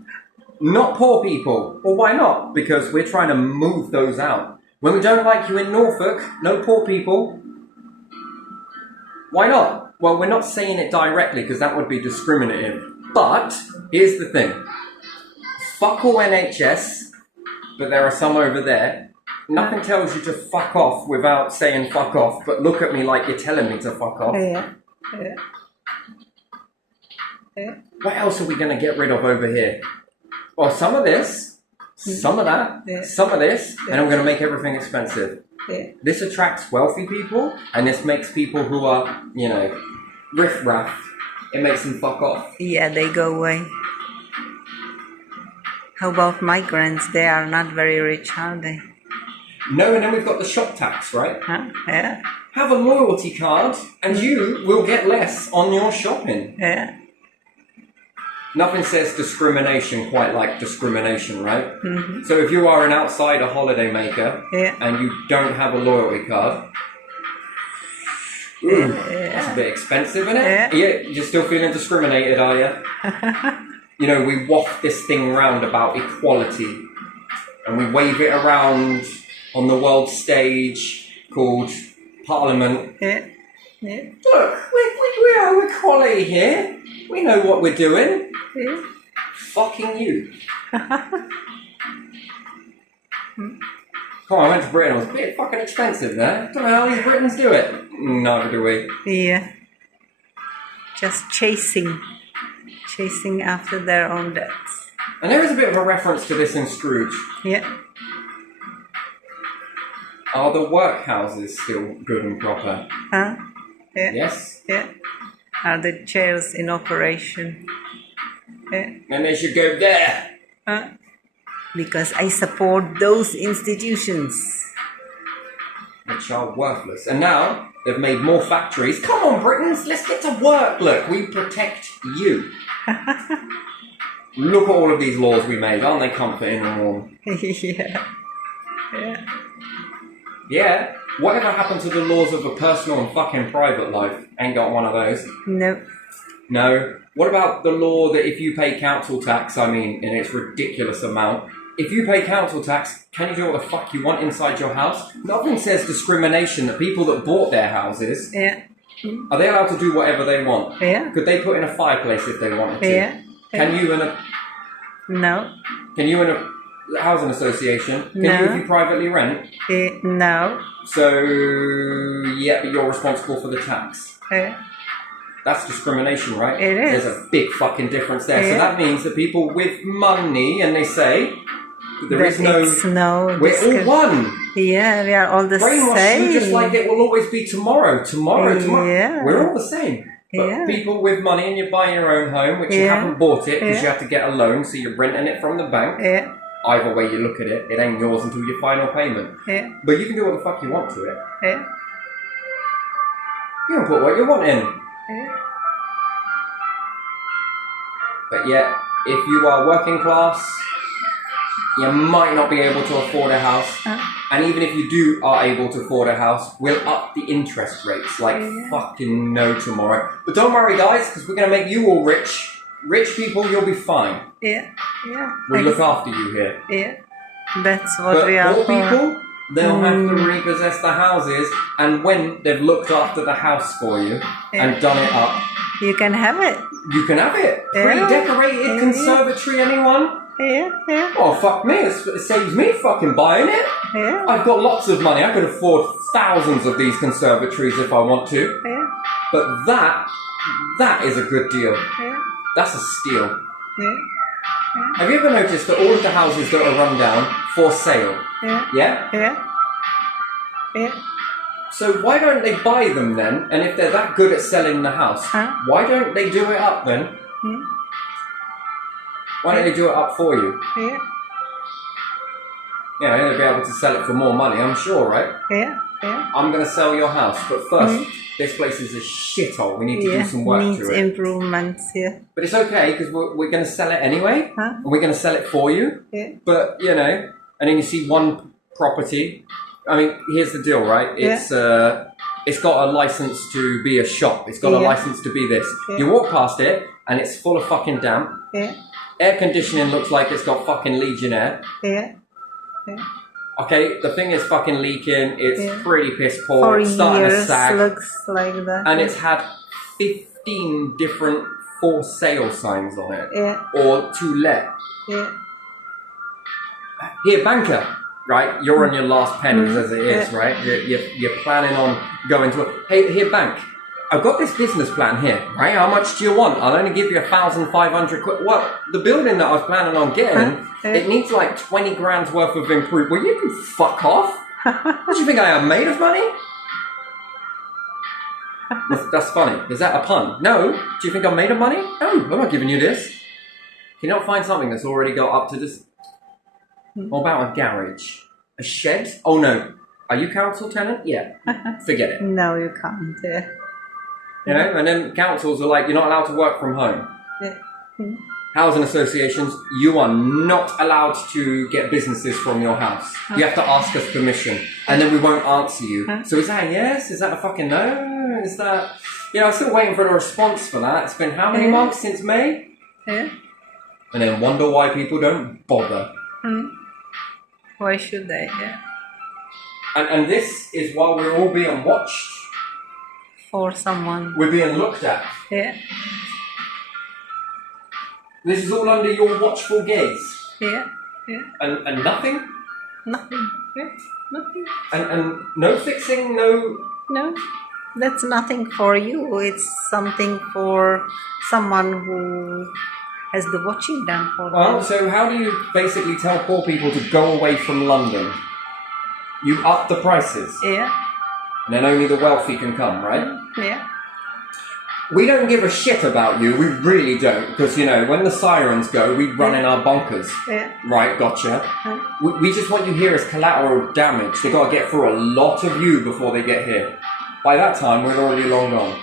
Not poor people. Well, why not? Because we're trying to move those out. When we don't like you in Norfolk, no poor people. Why not? Well, we're not saying it directly because that would be discriminative. But, here's the thing. Fuck all NHS, but there are some over there. Nothing tells you to fuck off without saying fuck off, but look at me like you're telling me to fuck off. What else are we going to get rid of over here? Well, some of this, some of that, some of this, and I'm going to make everything expensive. This attracts wealthy people, and this makes people who are, you know, riff-raff, it makes them fuck off. Yeah, they go away. How about migrants? They are not very rich, are they? No, and then we've got the shop tax, right? Yeah. Have a loyalty card, and you will get less on your shopping. Nothing says discrimination quite like discrimination, right? Mm-hmm. So if you are an outsider holidaymaker Yeah. and you don't have a loyalty card, that's a bit expensive, isn't it? Yeah. You're still feeling discriminated, are you? You know, we waft this thing around about equality and we wave it around on the world stage called Parliament. Yeah. Yeah. Look, we are equality here. We know what we're doing. Yeah. Fucking you. Come on, I went to Britain. It was a bit fucking expensive there. Don't know how these Britons do it. Neither do we. Yeah. Just chasing after their own debts. And there is a bit of a reference to this in Scrooge. Yeah. Are the workhouses still good and proper? Huh? Yeah. Yes? Yeah. Are the chairs in operation? Yeah. And they should go there. Because I support those institutions. Which are worthless. And now they've made more factories. Come on, Britons, let's get to work. Look, we protect you. Look at all of these laws we made. Aren't they comforting and warm? Yeah. Yeah. Yeah. Whatever happened to the laws of a personal and fucking private life? Ain't got one of those. No. No. What about the law that if you pay council tax, I mean, in its ridiculous amount, if you pay council tax, can you do what the fuck you want inside your house? Nothing says discrimination that people that bought their houses, are they allowed to do whatever they want? Yeah. Could they put in a fireplace if they wanted to? Yeah. Can you in a... No. Can you in a housing association? Can No. you if you privately rent? No. So, yeah, but you're responsible for the tax. Yeah. That's discrimination, right? It is. There's a big fucking difference there. Yeah. So that means that people with money, and they say, there is no... We're all one. Yeah, we are all the Brainwash same. you just like it will always be tomorrow. Tomorrow. Yeah. We're all the same. But people with money and you're buying your own home, which you haven't bought it because you have to get a loan, so you're renting it from the bank. Yeah. Either way you look at it, it ain't yours until your final payment. Yeah. But you can do what the fuck you want to it. Yeah. You can put what you want in. Yeah. But yet, if you are working class, you might not be able to afford a house. And even if you are able to afford a house, we'll up the interest rates like fucking no tomorrow. But don't worry, guys, because we're going to make you all rich. Rich people, you'll be fine. Yeah. Yeah. We look after you here. Yeah. That's what we are for. for. People, they'll have to repossess the houses, and when they've looked after the house for you and done it up, you can have it. You can have it. Pre-decorated conservatory, anyone? Yeah, yeah. Oh, fuck me. It saves me fucking buying it. Yeah. I've got lots of money. I could afford thousands of these conservatories if I want to. Yeah. But that is a good deal. Yeah. That's a steal. Yeah. Have you ever noticed that all of the houses that are run down for sale? Yeah. Yeah? Yeah. Yeah. So why don't they buy them then? And if they're that good at selling the house, why don't they do it up then? Why don't they do it up for you? Yeah. Yeah, they'll be able to sell it for more money, I'm sure, right? Yeah. Yeah. I'm going to sell your house, but first, this place is a shithole. We need to do some work needs to it. Improvements, yeah. But it's okay, because we're going to sell it anyway, and we're going to sell it for you. Yeah. But, you know, and then you see one property. I mean, here's the deal, right? It's got a license to be a shop. It's got a license to be this. Yeah. You walk past it, and it's full of fucking damp. Yeah. Air conditioning looks like it's got fucking Legionnaire. Yeah. Yeah. Okay, the thing is fucking leaking. It's pretty piss poor. For it's starting to sag. looks like that. And it's had 15 different for sale signs on it. Yeah. Or to let. Yeah. Here, banker. Right, you're on your last pennies as it is, right? You're planning on going to hey, here, bank. I've got this business plan here, right? How much do you want? I'll only give you 1,500 quid. Well, the building that I was planning on getting, it needs like 20 grand's worth of improvement. Well, you can fuck off. What do you think I am, made of money? That's funny. Is that a pun? No. Do you think I'm made of money? No, I'm not giving you this. Can you not find something that's already got up to this? What about a garage? A shed? Oh no. Are you council tenant? Yeah. Forget it. No, you can't. Yeah. You know, and then councils are like, you're not allowed to work from home. Yeah. housing associations, you are not allowed to get businesses from your house. You have to ask us permission, and then we won't answer you. So is that a yes? Is that a fucking no? Is that... I'm still waiting for a response for that. It's been how many months since May? Yeah. And then wonder why people don't bother. Why should they? Yeah. And this is while we're all being watched. For someone. We're being looked at. Yeah. This is all under your watchful gaze. Yeah. Yeah. And nothing? Nothing. Yeah. Nothing. And no fixing, no... No. That's nothing for you. It's something for someone who has the watching done for them. Well, so how do you basically tell poor people to go away from London? You up the prices. Yeah. And then only the wealthy can come, right? Yeah. We don't give a shit about you. We really don't. Because, when the sirens go, we run in our bunkers. Yeah. Right, gotcha. We just want you here as collateral damage. They got to get through a lot of you before they get here. By that time, we're already long gone.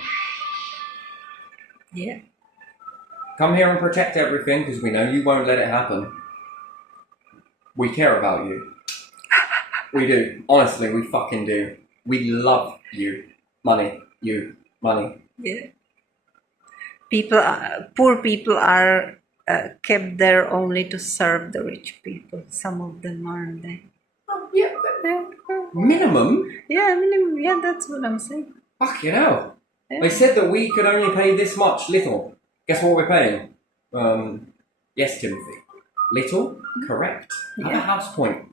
Yeah. Come here and protect everything, because we know you won't let it happen. We care about you. We do. Honestly, we fucking do. We love you. Money. You. Money. Yeah. Poor people are kept there only to serve the rich people. Some of them aren't they? Oh, yeah. Minimum? Yeah, minimum. Yeah, that's what I'm saying. Fuck, Yeah. Yeah. They said that we could only pay this much, little. Guess what we're paying? Yes, Timothy. Little? Correct. Have a house point.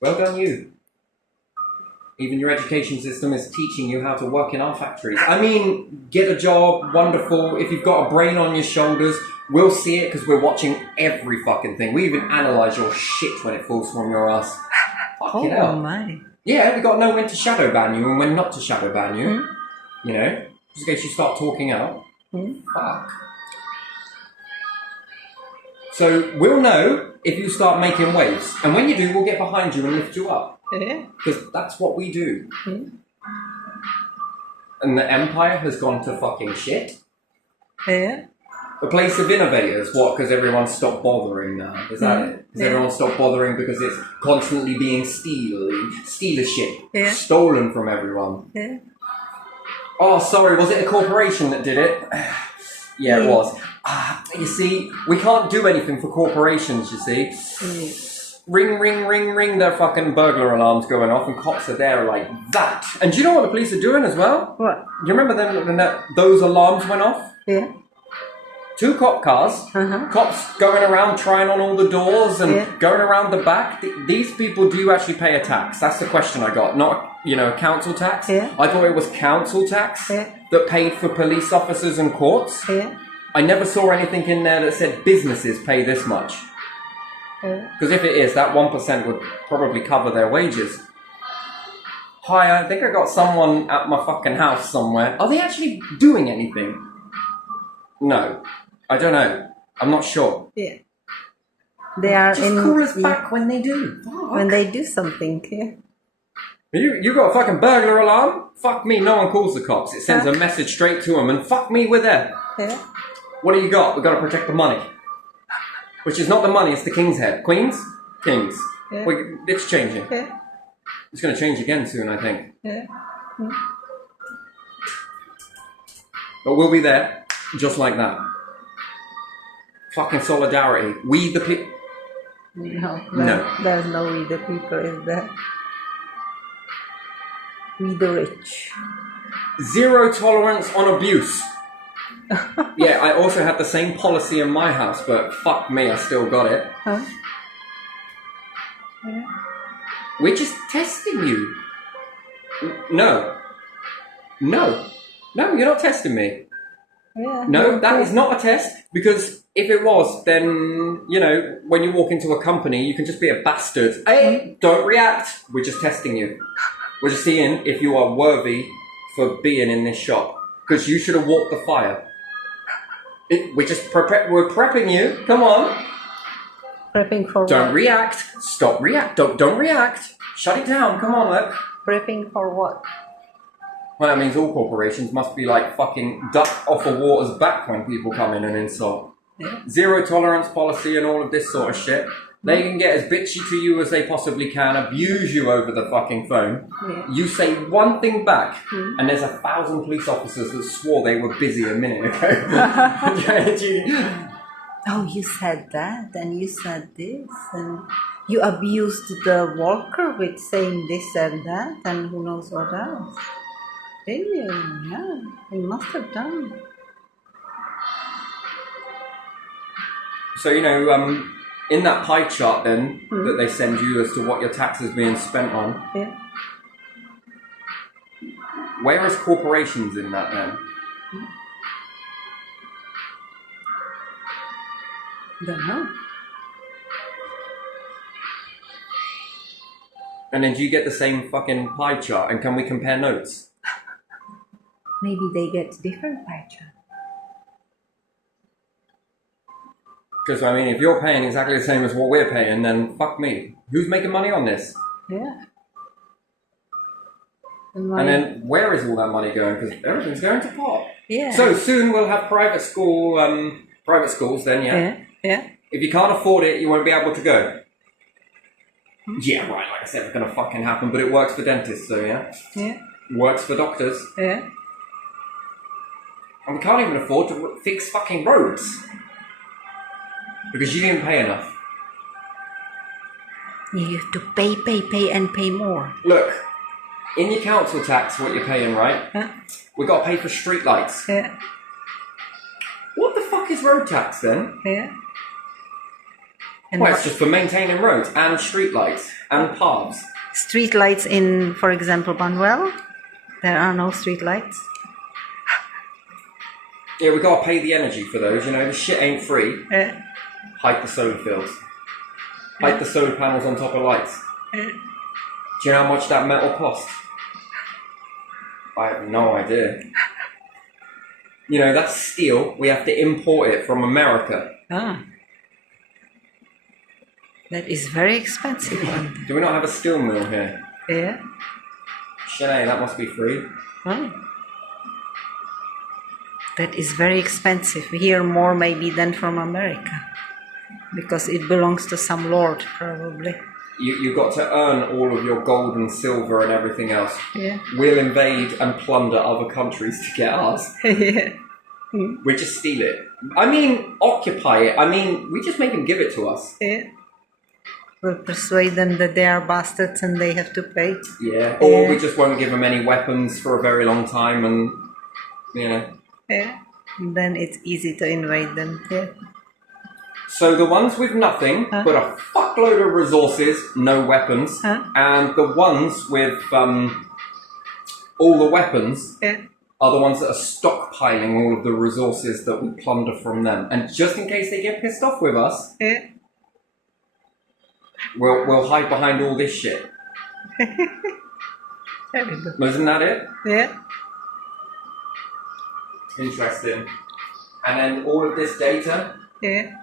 Well done, you. Even your education system is teaching you how to work in our factories. I mean, get a job, wonderful. If you've got a brain on your shoulders, we'll see it because we're watching every fucking thing. We even analyse your shit when it falls from your ass. Fucking hell. My. Yeah, we got to know when to shadow ban you and when not to shadow ban you. Just in case you start talking out. Fuck. So we'll know if you start making waves. And when you do, we'll get behind you and lift you up. Yeah. Because that's what we do. And the empire has gone to fucking shit. Yeah. A place of innovators. What? Because everyone stopped bothering now. Is that it? Because everyone stopped bothering because it's constantly being stealership. Yeah. Stolen from everyone. Yeah. Oh, sorry, was it a corporation that did it? Yeah, it was. You see, we can't do anything for corporations, you see. Ring, ring, ring, ring, their fucking burglar alarms going off and cops are there like that. And do you know what the police are doing as well? What? You remember them when those alarms went off? Yeah. 2 cop cars, cops going around trying on all the doors and going around the back. These people do actually pay a tax. That's the question I got. Not, council tax. Yeah. I thought it was council tax that paid for police officers and courts. Yeah. I never saw anything in there that said businesses pay this much. Because if it is, that 1% would probably cover their wages. Hi, I think I got someone at my fucking house somewhere. Are they actually doing anything? No. I don't know. I'm not sure. Yeah. They are just call us back when they do. Fuck. When they do something, yeah. You got a fucking burglar alarm? Fuck me, no one calls the cops. It sends a message straight to them and fuck me, we're there. Yeah. What do you got? We've got to protect the money. Which is not the money, it's the king's head. Queens? Kings. Yeah. It's changing. Yeah. It's going to change again soon, I think. Yeah. But we'll be there, just like that. Fucking solidarity. We the people. No. There's no we the people, is there? We the rich. Zero tolerance on abuse. Yeah, I also had the same policy in my house, but fuck me, I still got it. Huh? Yeah. We're just testing you. No, you're not testing me. Yeah. No, that is not a test, because if it was, then, when you walk into a company, you can just be a bastard. Hey, don't react. We're just testing you. We're just seeing if you are worthy for being in this shop, because you should have walked the fire. We're just we're prepping you. Come on. Prepping for Don't what? react. Stop react. Don't react. Shut it down. Come on, look. Prepping for what? Well, that means all corporations must be like fucking duck off a water's back when people come in and insult. zero tolerance policy and all of this sort of shit. They can get as bitchy to you as they possibly can, abuse you over the fucking phone. Yeah. You say one thing back, and there's 1,000 police officers that swore they were busy a minute ago. Oh, you said that, and you said this, and you abused the worker with saying this and that, and who knows what else. Did you? Yeah, you must have done. So, in that pie chart then, that they send you as to what your tax is being spent on, where is corporations in that then? Don't know. And then do you get the same fucking pie chart, and can we compare notes? Maybe they get different pie chart. Because, if you're paying exactly the same as what we're paying, then fuck me. Who's making money on this? Yeah. And then where is all that money going? Because everything's going to pot. Yeah. So soon we'll have private schools then, Yeah. If you can't afford it, you won't be able to go. Yeah, right, like I said, it's going to fucking happen, but it works for dentists, so yeah? Yeah. Works for doctors. Yeah. And we can't even afford to fix fucking roads. Because you didn't pay enough. You have to pay, and pay more. Look, in your council tax, what you're paying, right? We got to pay for street lights. Yeah. What the fuck is road tax then? Yeah. And Well, it's just for maintaining roads and street lights and paths. Street lights in, for example, Manuel, there are no street lights. Yeah, we got to pay the energy for those, the shit ain't free. Yeah. Hike the solar fields. Hike the solar panels on top of lights. Yeah. Do you know how much that metal costs? I have no idea. That's steel. We have to import it from America. Ah. That is very expensive one. Do we not have a steel mill here? Yeah. Shanae, that must be free. Oh. That is very expensive. Here more maybe than from America. Because it belongs to some lord, probably. You got to earn all of your gold and silver and everything else. Yeah. We'll invade and plunder other countries to get ours. Yeah. We just steal it. Occupy it. We just make them give it to us. Yeah. We'll persuade them that they are bastards and they have to pay. Yeah. Or we just won't give them any weapons for a very long time and, Yeah. And then it's easy to invade them. Yeah. So the ones with nothing, but a fuckload of resources, no weapons, and the ones with all the weapons are the ones that are stockpiling all of the resources that we plunder from them. And just in case they get pissed off with us, we'll hide behind all this shit. Isn't that it? Yeah. Interesting. And then all of this data. Yeah.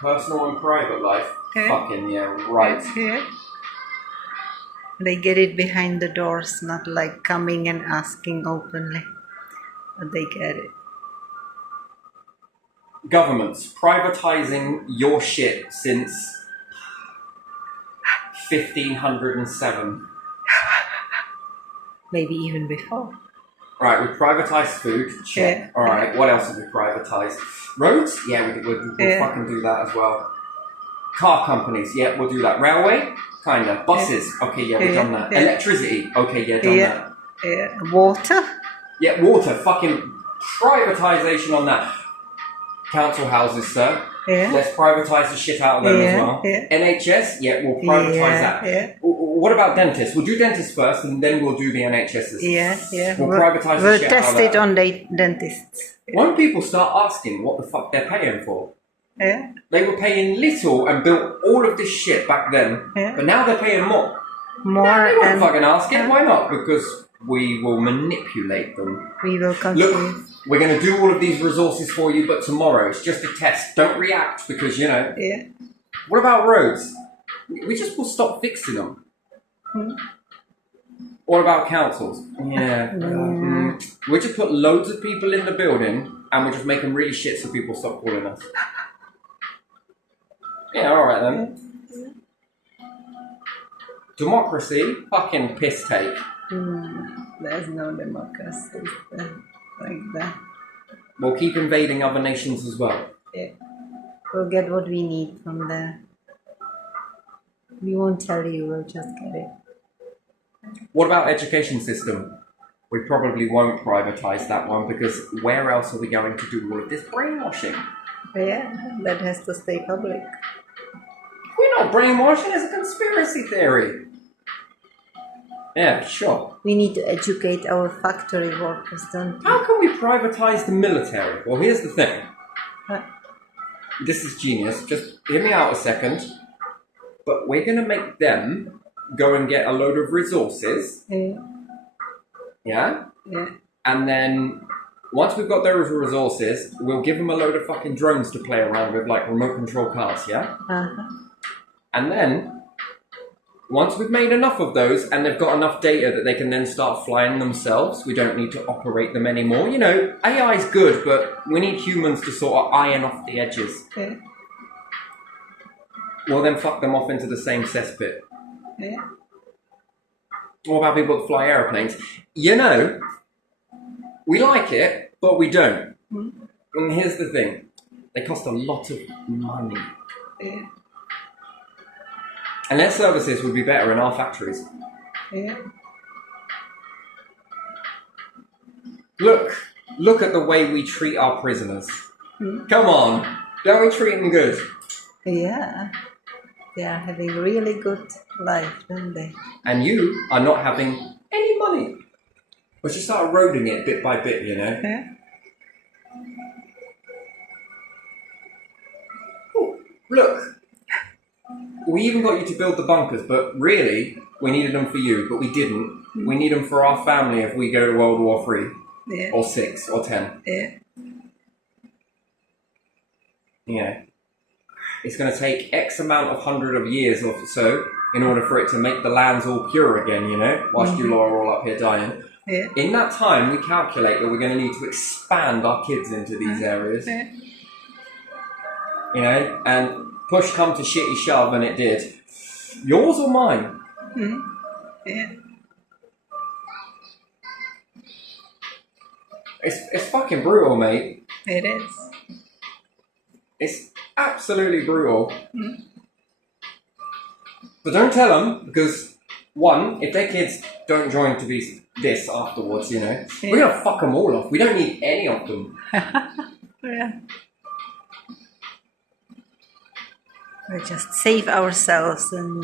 Personal and private life. Fucking yeah, right. Yeah. They get it behind the doors, not like coming and asking openly. But they get it. Governments privatizing your shit since 1507. Maybe even before. Right, we privatized food. Check. Yeah. Alright, what else have we privatized? Roads? Yeah, we'll fucking do that as well. Car companies? Yeah, we'll do that. Railway? Kinda. Buses? Okay, yeah, we've done that. Electricity? Okay, yeah, done that. Yeah. Water? Yeah, water. Fucking privatization on that. Council houses, sir. Yeah. Let's privatise the shit out of them as well. Yeah. NHS, yeah, we'll privatise that. Yeah. What about dentists? We'll do dentists first, and then we'll do the NHSs. Yeah. We'll privatise the shit out of that. We'll test it on dentists. When people start asking what the fuck they're paying for, Yeah. they were paying little and built all of this shit back then, but now they're paying more. More. They won't fucking ask it. Why not? Because we will manipulate them. We will continue. Look, we're going to do all of these resources for you, but tomorrow it's just a test. Don't react because, Yeah. What about roads? We just will stop fixing them. What about councils? Yeah. We just put loads of people in the building and we just make them really shit so people stop calling us. Yeah, alright then. Democracy? Fucking piss take. There's no democracy like that. We'll keep invading other nations as well. Yeah. We'll get what we need from there. We won't tell you, we'll just get it. What about education system? We probably won't privatise that one because where else are we going to do all of this brainwashing? Yeah, that has to stay public. We're not brainwashing, it's a conspiracy theory. Yeah, sure. We need to educate our factory workers, don't we? How can we privatise the military? Well, here's the thing. This is genius. Just hear me out a second. But we're going to make them go and get a load of resources. Yeah? Yeah. And then once we've got those resources, we'll give them a load of fucking drones to play around with, like remote control cars, yeah? And then, once we've made enough of those and they've got enough data that they can then start flying themselves, we don't need to operate them anymore. You know, AI is good, but we need humans to sort of iron off the edges. Yeah. We'll then fuck them off into the same cesspit. Yeah. What about people that fly aeroplanes? You know, we like it, but we don't. And here's the thing. They cost a lot of money. Yeah. And their services would be better in our factories. Yeah. Look at the way we treat our prisoners. Come on, don't we treat them good? Yeah. They are having a really good life, don't they? And you are not having any money. Let's just start eroding it bit by bit, you know? Yeah. Oh, look. We even got you to build the bunkers, but really, we needed them for you, but we didn't. We need them for our family if we go to World War III. Yeah. Or 6, or 10. Yeah. Yeah. It's going to take X amount of hundred of years or so in order for it to make the lands all pure again, you know, whilst you lot are all up here dying. Yeah. In that time, we calculate that we're going to need to expand our kids into these areas. Yeah. You know, and push come to shitty shove, and it did. Yours or mine? Yeah. It's fucking brutal, mate. It is. It's absolutely brutal. But don't tell them, because one, if their kids don't join to be this afterwards, you know, we're gonna fuck them all off. We don't need any of them. Yeah. We just save ourselves, and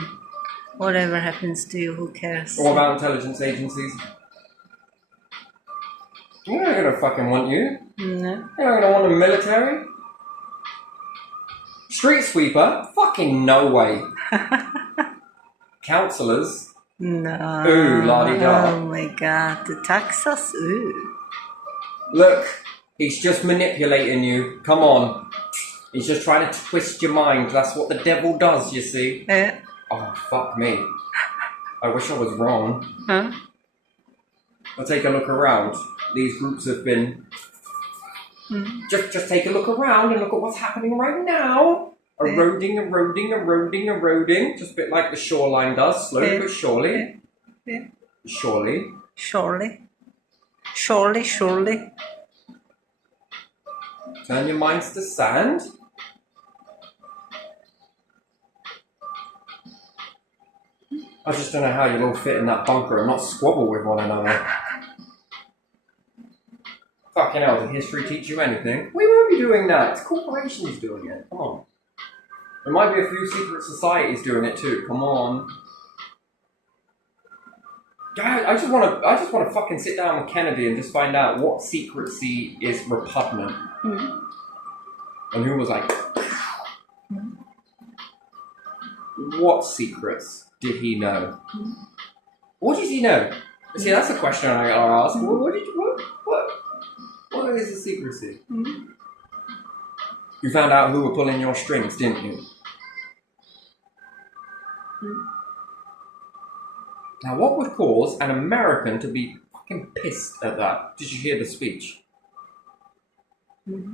whatever happens to you, who cares? What about intelligence agencies? They're not gonna fucking want you. No. They're not gonna want the military. Street sweeper? Fucking no way. Councillors? No. Ooh, la-di-da. Oh my god, to tax us? Ooh. Look, he's just manipulating you. Come on. He's just trying to twist your mind. That's what the devil does, you see. Yeah. Oh, fuck me. I wish I was wrong. Huh? I'll take a look around. These groups have been... Just take a look around and look at what's happening right now. Eroding. Just a bit like the shoreline does. Slowly but surely. Yeah. Surely. Turn your minds to sand. I just don't know how you'll all fit in that bunker and not squabble with one another. Fucking hell, did history teach you anything? We won't be doing that. It's corporations doing it. Come on. There might be a few secret societies doing it too. Come on. God, I just want to fucking sit down with Kennedy and just find out what secrecy is repugnant. And who was like, what secrets did he know? What did he know? See, that's a question I gotta ask. What is the secrecy? You found out who were pulling your strings, didn't you? Now, what would cause an American to be fucking pissed at that? Did you hear the speech?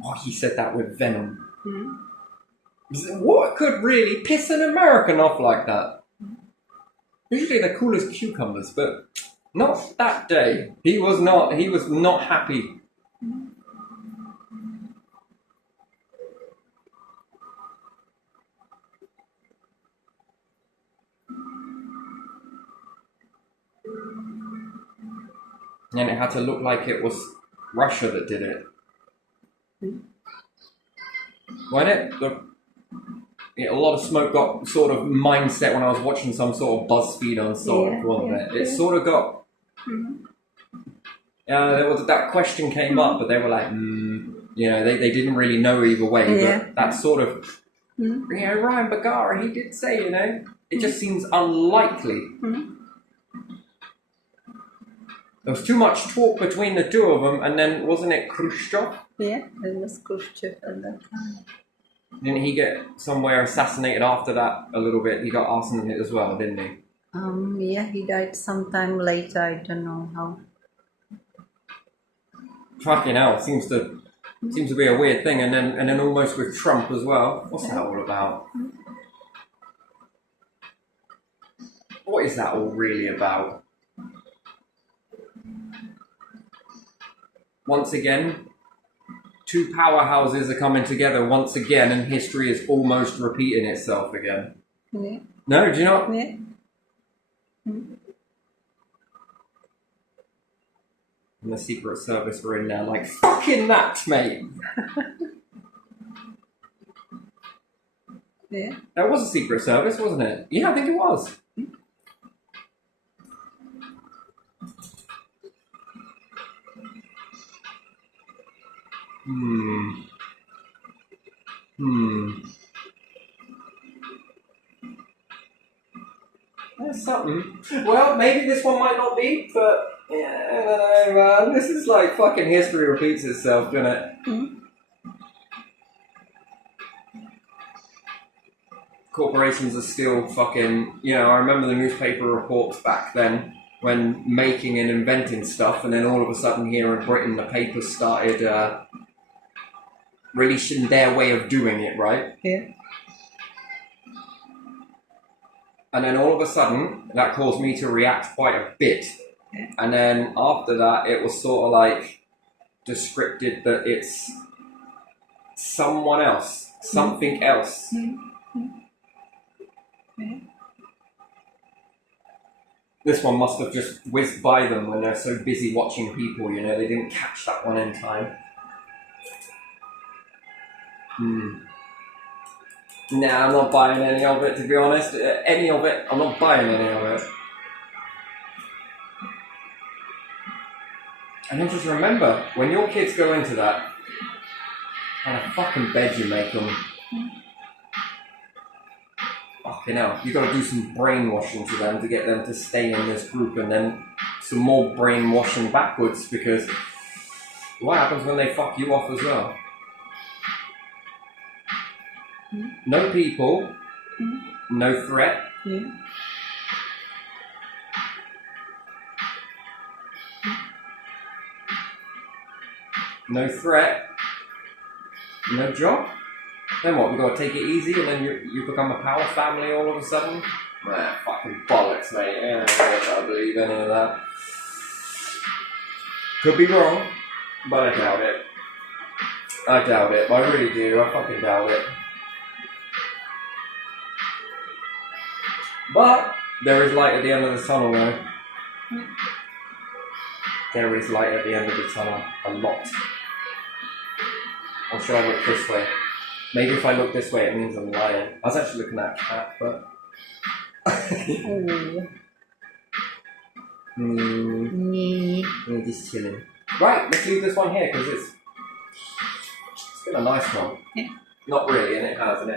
Oh, he said that with venom. What could really piss an American off like that? Usually they're cool as cucumbers, but not that day. He was not happy. And it had to look like it was Russia that did it. Wasn't it? A lot of smoke got sort of mindset when I was watching some sort of BuzzFeed on sort, wasn't it? It sort of got... that question came up, but they were like, they didn't really know either way. But that sort of... Ryan Bagara, he did say, it just seems unlikely. There was too much talk between the two of them, and then wasn't it Khrushchev? Yeah, it was Khrushchev at that time. Didn't he get somewhere assassinated after that a little bit? He got assassinated as well, didn't he? Yeah, he died sometime later. I don't know how. Fucking hell, seems to be a weird thing, and then almost with Trump as well. What's that all about? What is that all really about? Once again, two powerhouses are coming together once again, and history is almost repeating itself again. Yeah. No, do you not? Yeah. And the Secret Service were in there like, fucking that, mate! Yeah. That was a Secret Service, wasn't it? Yeah, I think it was. That's something. Well, maybe this one might not be, but yeah, I don't know, man. This is like fucking history repeats itself, doesn't it? Corporations are still fucking, I remember the newspaper reports back then when making and inventing stuff, and then all of a sudden here in Britain the papers started releasing their way of doing it, right? Yeah. And then all of a sudden, that caused me to react quite a bit. Yeah. And then after that, it was sort of like descripted that it's someone else, something else. This one must have just whizzed by them when they're so busy watching people, they didn't catch that one in time. Nah, I'm not buying any of it, to be honest. I'm not buying any of it. And then just remember, when your kids go into that, kind of fucking bed you make them. Fucking hell, you gotta do some brainwashing to them to get them to stay in this group, and then some more brainwashing backwards, because what happens when they fuck you off as well? No people, no threat. No threat, no job. Then what, we gotta take it easy and then you become a power family all of a sudden? Nah, fucking bollocks, mate. Yeah, I don't believe any of that. Could be wrong, but I doubt it. I really do. I fucking doubt it. But there is light at the end of the tunnel, though. There is light at the end of the tunnel. A lot. Or should I look this way? Maybe if I look this way, it means I'm lying. I was actually looking at a cat, but... Just chilling. Right, let's leave this one here, because it's been a nice one. Yeah. Not really, and it hasn't.